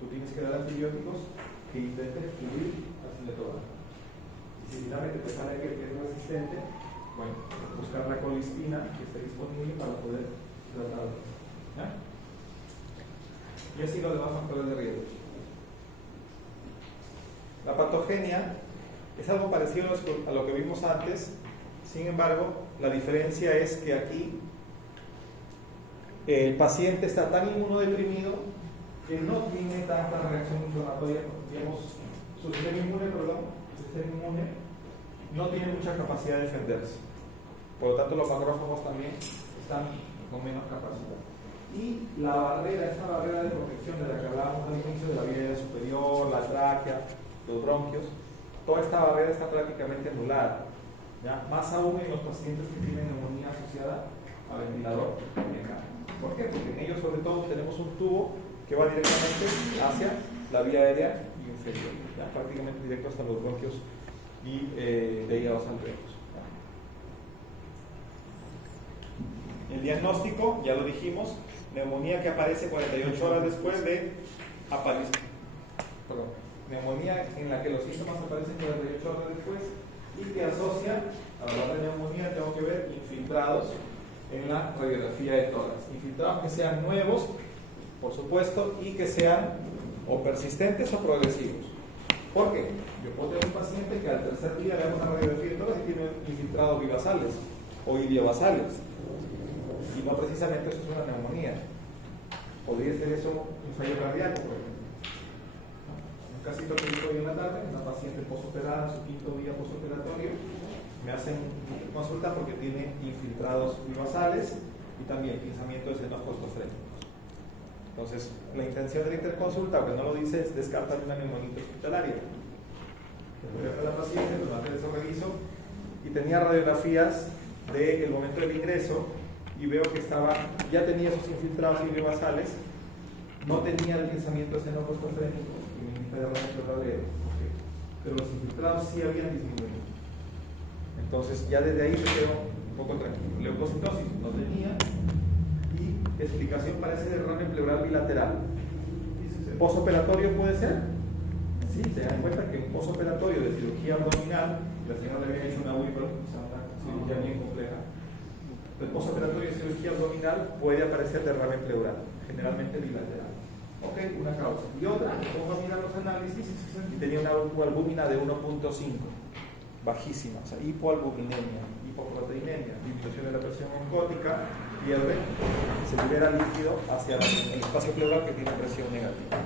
tú tienes que dar antibióticos que intenten cubrir Acinetobacter. Y si finalmente te sale que es resistente, bueno, buscar la colistina que esté disponible para poder tratarlo. ¿Ya? Y así los demás factores de riesgo. La patogenia es algo parecido a lo que vimos antes, sin embargo, la diferencia es que aquí el paciente está tan inmunodeprimido que no tiene tanta reacción inflamatoria, digamos, su sistema inmune no tiene mucha capacidad de defenderse. Por lo tanto, los macrófagos también están con menos capacidad. Y la barrera, esa barrera de protección de la que hablábamos al inicio, de la vía aérea superior, la tráquea, los bronquios, toda esta barrera está prácticamente anulada. ¿Ya? Más aún en los pacientes que tienen neumonía asociada a ventilador mecánico. ¿Por qué? Porque en ellos, sobre todo, tenemos un tubo que va directamente hacia la vía aérea inferior, ¿ya? Prácticamente directo hasta los bronquios y de ahí a los alveolos. El diagnóstico, ya lo dijimos, neumonía que aparece 48 horas después de aparición. Perdón. Neumonía en la que los síntomas aparecen 48 horas después y que asocia, a hablar de neumonía, tengo que ver infiltrados en la radiografía de tórax. Infiltrados que sean nuevos, por supuesto, y que sean o persistentes o progresivos. ¿Por qué? Yo puedo tener un paciente que al tercer día le hago una radiografía de tórax y tiene infiltrados bivasales o idiobasales. Y no precisamente eso es una neumonía. Podría ser eso un fallo cardíaco, por ejemplo. Un casito que vi hoy en la tarde, una paciente posoperada, su 5º día posoperatorio, me hacen consulta porque tiene infiltrados bivasales y también pinzamiento de senos costofrénicos. Entonces, la intención de la interconsulta, aunque no lo dice, es descartar una neumonía hospitalaria. Voy a la paciente, los materiales de reviso y tenía radiografías del momento del ingreso y veo que ya tenía esos infiltrados ileobasales, no tenía el pensamiento escenocostofrénico, y me indica de derrame pleural leve, pero los infiltrados sí habían disminuido. Entonces ya desde ahí se quedó un poco tranquilo. Leucocitosis no tenía, y explicación para ese derrame pleural bilateral. ¿Posoperatorio puede ser? Sí, se dan cuenta que un posoperatorio de cirugía abdominal, la señora le había hecho una UIPRO, una cirugía bien compleja. El posoperatorio de cirugía abdominal puede aparecer derrame pleural, generalmente bilateral. Ok, una causa. Y otra, pongo a mirar los análisis y tenía una albúmina de 1.5, bajísima, o sea, hipoalbuminemia, hipoproteinemia, disminución de la presión oncótica, pierde, se libera líquido hacia el espacio pleural que tiene presión negativa.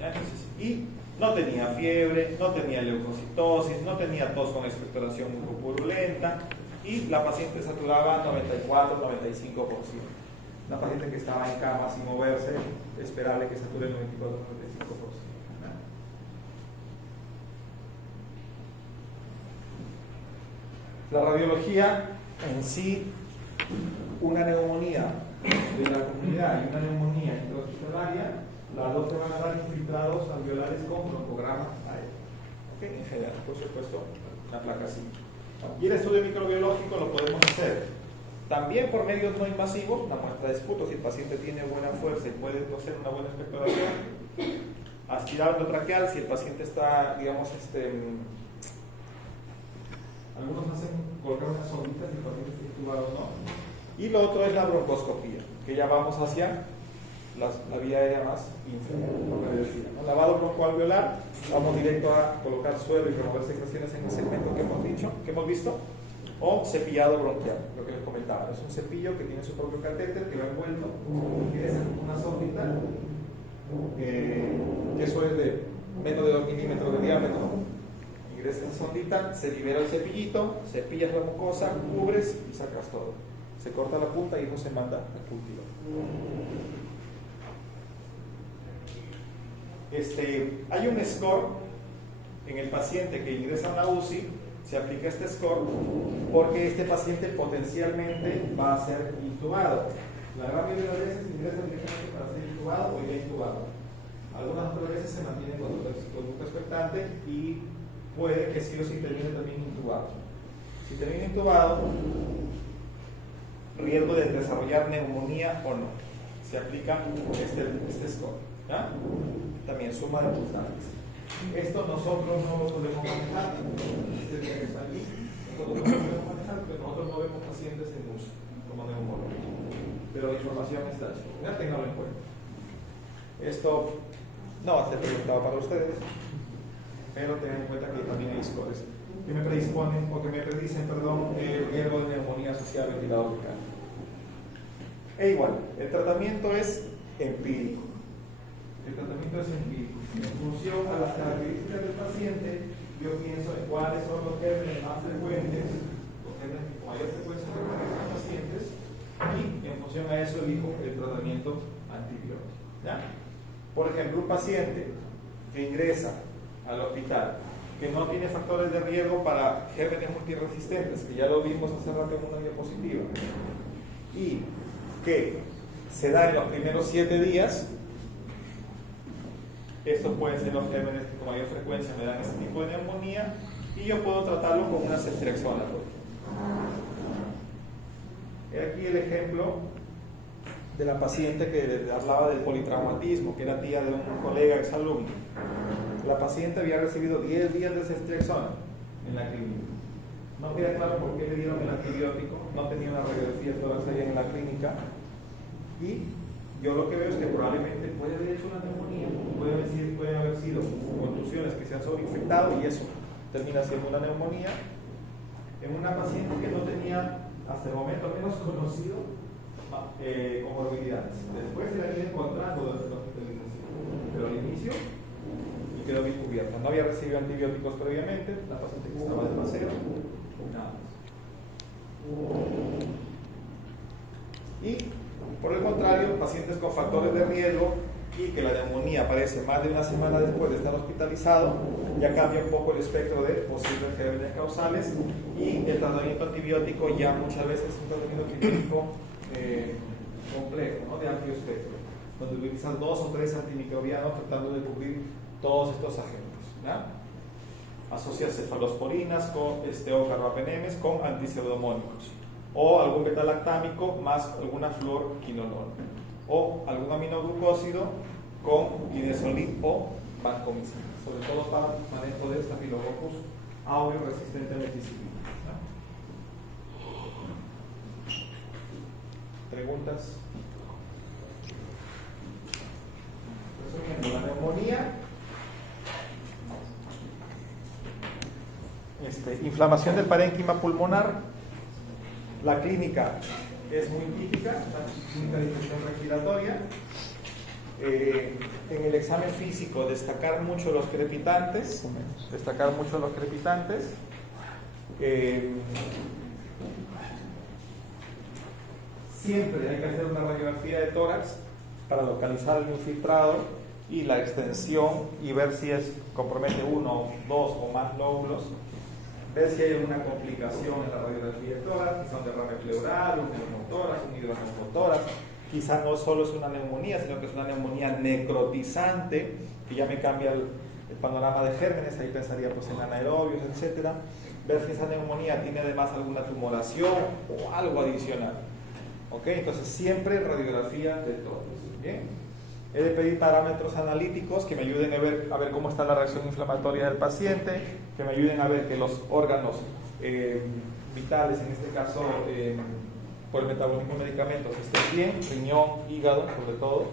Entonces, y no tenía fiebre, no tenía leucocitosis, no tenía tos con expectoración mucopurulenta, y la paciente saturaba 94-95%. Una paciente que estaba en cama sin moverse, esperable que sature el 94-95%. La radiología en sí, una neumonía de la comunidad y una neumonía intrahospitalaria, las dos te van a dar infiltrados alveolares con broncograma aéreo. ¿Okay? En general, por supuesto, una placa así. Y el estudio microbiológico lo podemos hacer también por medios no invasivos, una muestra de esputo, si el paciente tiene buena fuerza y puede hacer una buena expectoración, aspirar endotraqueal, si el paciente está, digamos, algunos hacen colocar unas sonditas y el paciente está intubado o no. Y lo otro es la broncoscopía, que ya vamos hacia la vía aérea más inferior, ¿no? Lavado broncoalveolar, vamos directo a colocar suero y remover secreciones en el segmento que hemos visto, o cepillado bronquial, lo que les comentaba. Es un cepillo que tiene su propio catéter que va envuelto, que es una sonda, que eso es de menos de 2 milímetros de diámetro. Ingresa en sondita, se libera el cepillito, cepillas la mucosa, cubres y sacas todo. Se corta la punta y eso se manda al cultivo. Hay un score en el paciente que ingresa a la UCI, se aplica este score porque este paciente potencialmente va a ser intubado. La gran mayoría de las veces ingresa directamente para ser intubado o ya intubado. Algunas otras veces se mantiene conducta expectante y puede que sí o sí termine también intubado. Si termina intubado, riesgo de desarrollar neumonía o no. Se aplica este score. ¿Ya? También suma de puntajes. Esto nosotros no lo podemos manejar. Este que está aquí, nosotros no lo podemos manejar porque nosotros no vemos pacientes en uso como neumólogo. Pero la información está allí. Ya ténganlo en cuenta. Esto no va a ser preguntado para ustedes, pero tengan en cuenta que también hay scores que me predisponen o que me predicen, el riesgo de neumonía asociada al ventilador mecánico. E igual, el tratamiento es empírico. El tratamiento es empírico. En función a las características del paciente, yo pienso en cuáles son los gérmenes más frecuentes, los gérmenes con mayor frecuencia en los pacientes, y en función a eso elijo el tratamiento antibiótico. ¿Ya? Por ejemplo, un paciente que ingresa al hospital que no tiene factores de riesgo para gérmenes multiresistentes, que ya lo vimos hace rato en una diapositiva, y que se da en los primeros 7 días, estos pueden ser los gérmenes que con mayor frecuencia me dan ese tipo de neumonía, y yo puedo tratarlo con una ceftriaxona. Aquí el ejemplo de la paciente que hablaba del politraumatismo, que era tía de un colega exalumno. La paciente había recibido 10 días de ceftriaxona en la clínica. No queda claro por qué le dieron el antibiótico, no tenía una radiografía torácica en la clínica, y yo lo que veo es que probablemente puede haber hecho una neumonía, pueden haber sido contusiones que se han sobreinfectado y eso termina siendo una neumonía en una paciente que no tenía hasta el momento al menos conocido comorbilidades. Después se la viene encontrando durante la hospitalización, pero al inicio y quedó bien cubierta. No había recibido antibióticos previamente, la paciente que estaba de paseo, nada más. Y por el contrario, pacientes con factores de riesgo y que la neumonía aparece más de una semana después de estar hospitalizado, ya cambia un poco el espectro de posibles gérmenes causales y el tratamiento antibiótico ya muchas veces es un tratamiento clínico complejo, ¿no? De amplio espectro, donde utilizan 2 o 3 antimicrobianos tratando de cubrir todos estos agentes, ¿ya? Asocia cefalosporinas con o carbapenemes con antipseudomónicos o algún beta-lactámico más alguna fluorquinolona o algún aminoglucósido con linesolid o vancomicina, sobre todo para manejo de Staphylococcus aureus resistente a meticilina. ¿Preguntas? Resumiendo, la neumonía, inflamación del parénquima pulmonar, la clínica es muy típica, la clínica de infección respiratoria. En el examen físico destacar mucho los crepitantes, siempre hay que hacer una radiografía de tórax para localizar el infiltrado y la extensión y ver si compromete 1, 2 o más lóbulos, ver si hay alguna complicación en la radiografía de tórax, quizá un derrame pleural, un neumotórax, un hidroneumotórax. Quizá no solo es una neumonía, sino que es una neumonía necrotizante, que ya me cambia el panorama de gérmenes, ahí pensaría pues en anaerobios, etc. Ver si esa neumonía tiene además alguna tumoración o algo adicional. ¿Ok? Entonces siempre radiografía de tórax. ¿Bien? He de pedir parámetros analíticos que me ayuden a ver cómo está la reacción inflamatoria del paciente, que me ayuden a ver que los órganos vitales, en este caso por el metabolismo de medicamentos, estén bien, riñón, hígado, sobre todo.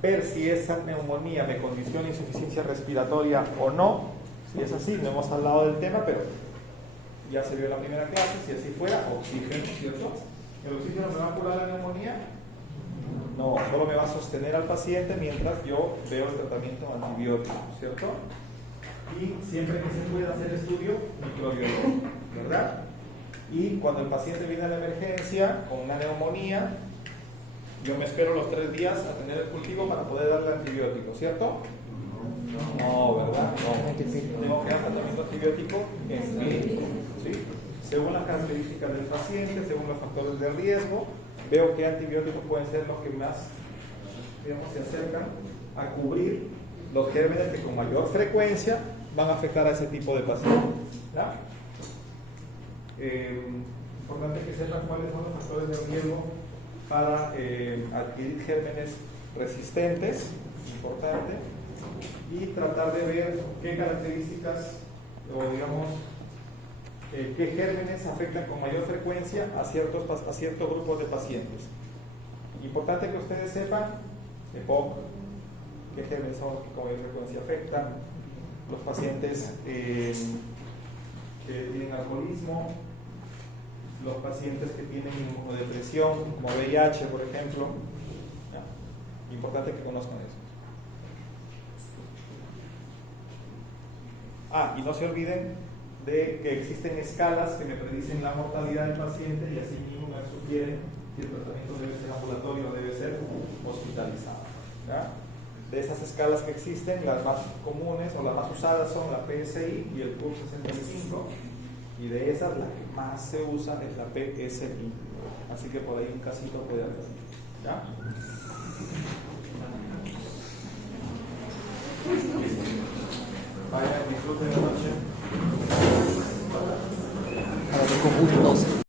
Ver si esa neumonía me condiciona insuficiencia respiratoria o no. Si es así, no hemos hablado del tema, pero ya se vio en la primera clase. Si así fuera, oxígeno, ¿cierto? ¿El oxígeno me va a curar la neumonía? No, solo me va a sostener al paciente mientras yo veo el tratamiento antibiótico, ¿cierto? Y siempre que se pueda hacer estudio microbiológico, ¿verdad? Y cuando el paciente viene a la emergencia con una neumonía, yo me espero los 3 días a tener el cultivo para poder darle antibiótico, ¿cierto? No, ¿verdad? No. Tengo que dar tratamiento antibiótico empírico, ¿sí? Según las características del paciente, según los factores de riesgo, veo qué antibióticos pueden ser los que más, digamos, se acercan a cubrir los gérmenes que con mayor frecuencia van a afectar a ese tipo de pacientes. ¿Ya? Importante que sepan cuáles son los factores de riesgo para adquirir gérmenes resistentes, importante, y tratar de ver qué características o digamos qué gérmenes afectan con mayor frecuencia a ciertos grupos de pacientes. Importante que ustedes sepan EPOC, qué gérmenes son que con mayor frecuencia afectan, los pacientes que tienen alcoholismo, los pacientes que tienen inmunodepresión, como VIH, por ejemplo. ¿Ya? Importante que conozcan eso. Y no se olviden de que existen escalas que me predicen la mortalidad del paciente y así mismo me sugieren si el tratamiento debe ser ambulatorio o debe ser hospitalizado. ¿Ya? De esas escalas que existen, las más comunes o las más usadas son la PSI y el PUR 65, y de esas la que más se usa es la PSI. Así que por ahí un casito puede haber. ¿Ya? Vayan, disfruten la noche. Para que con gusto.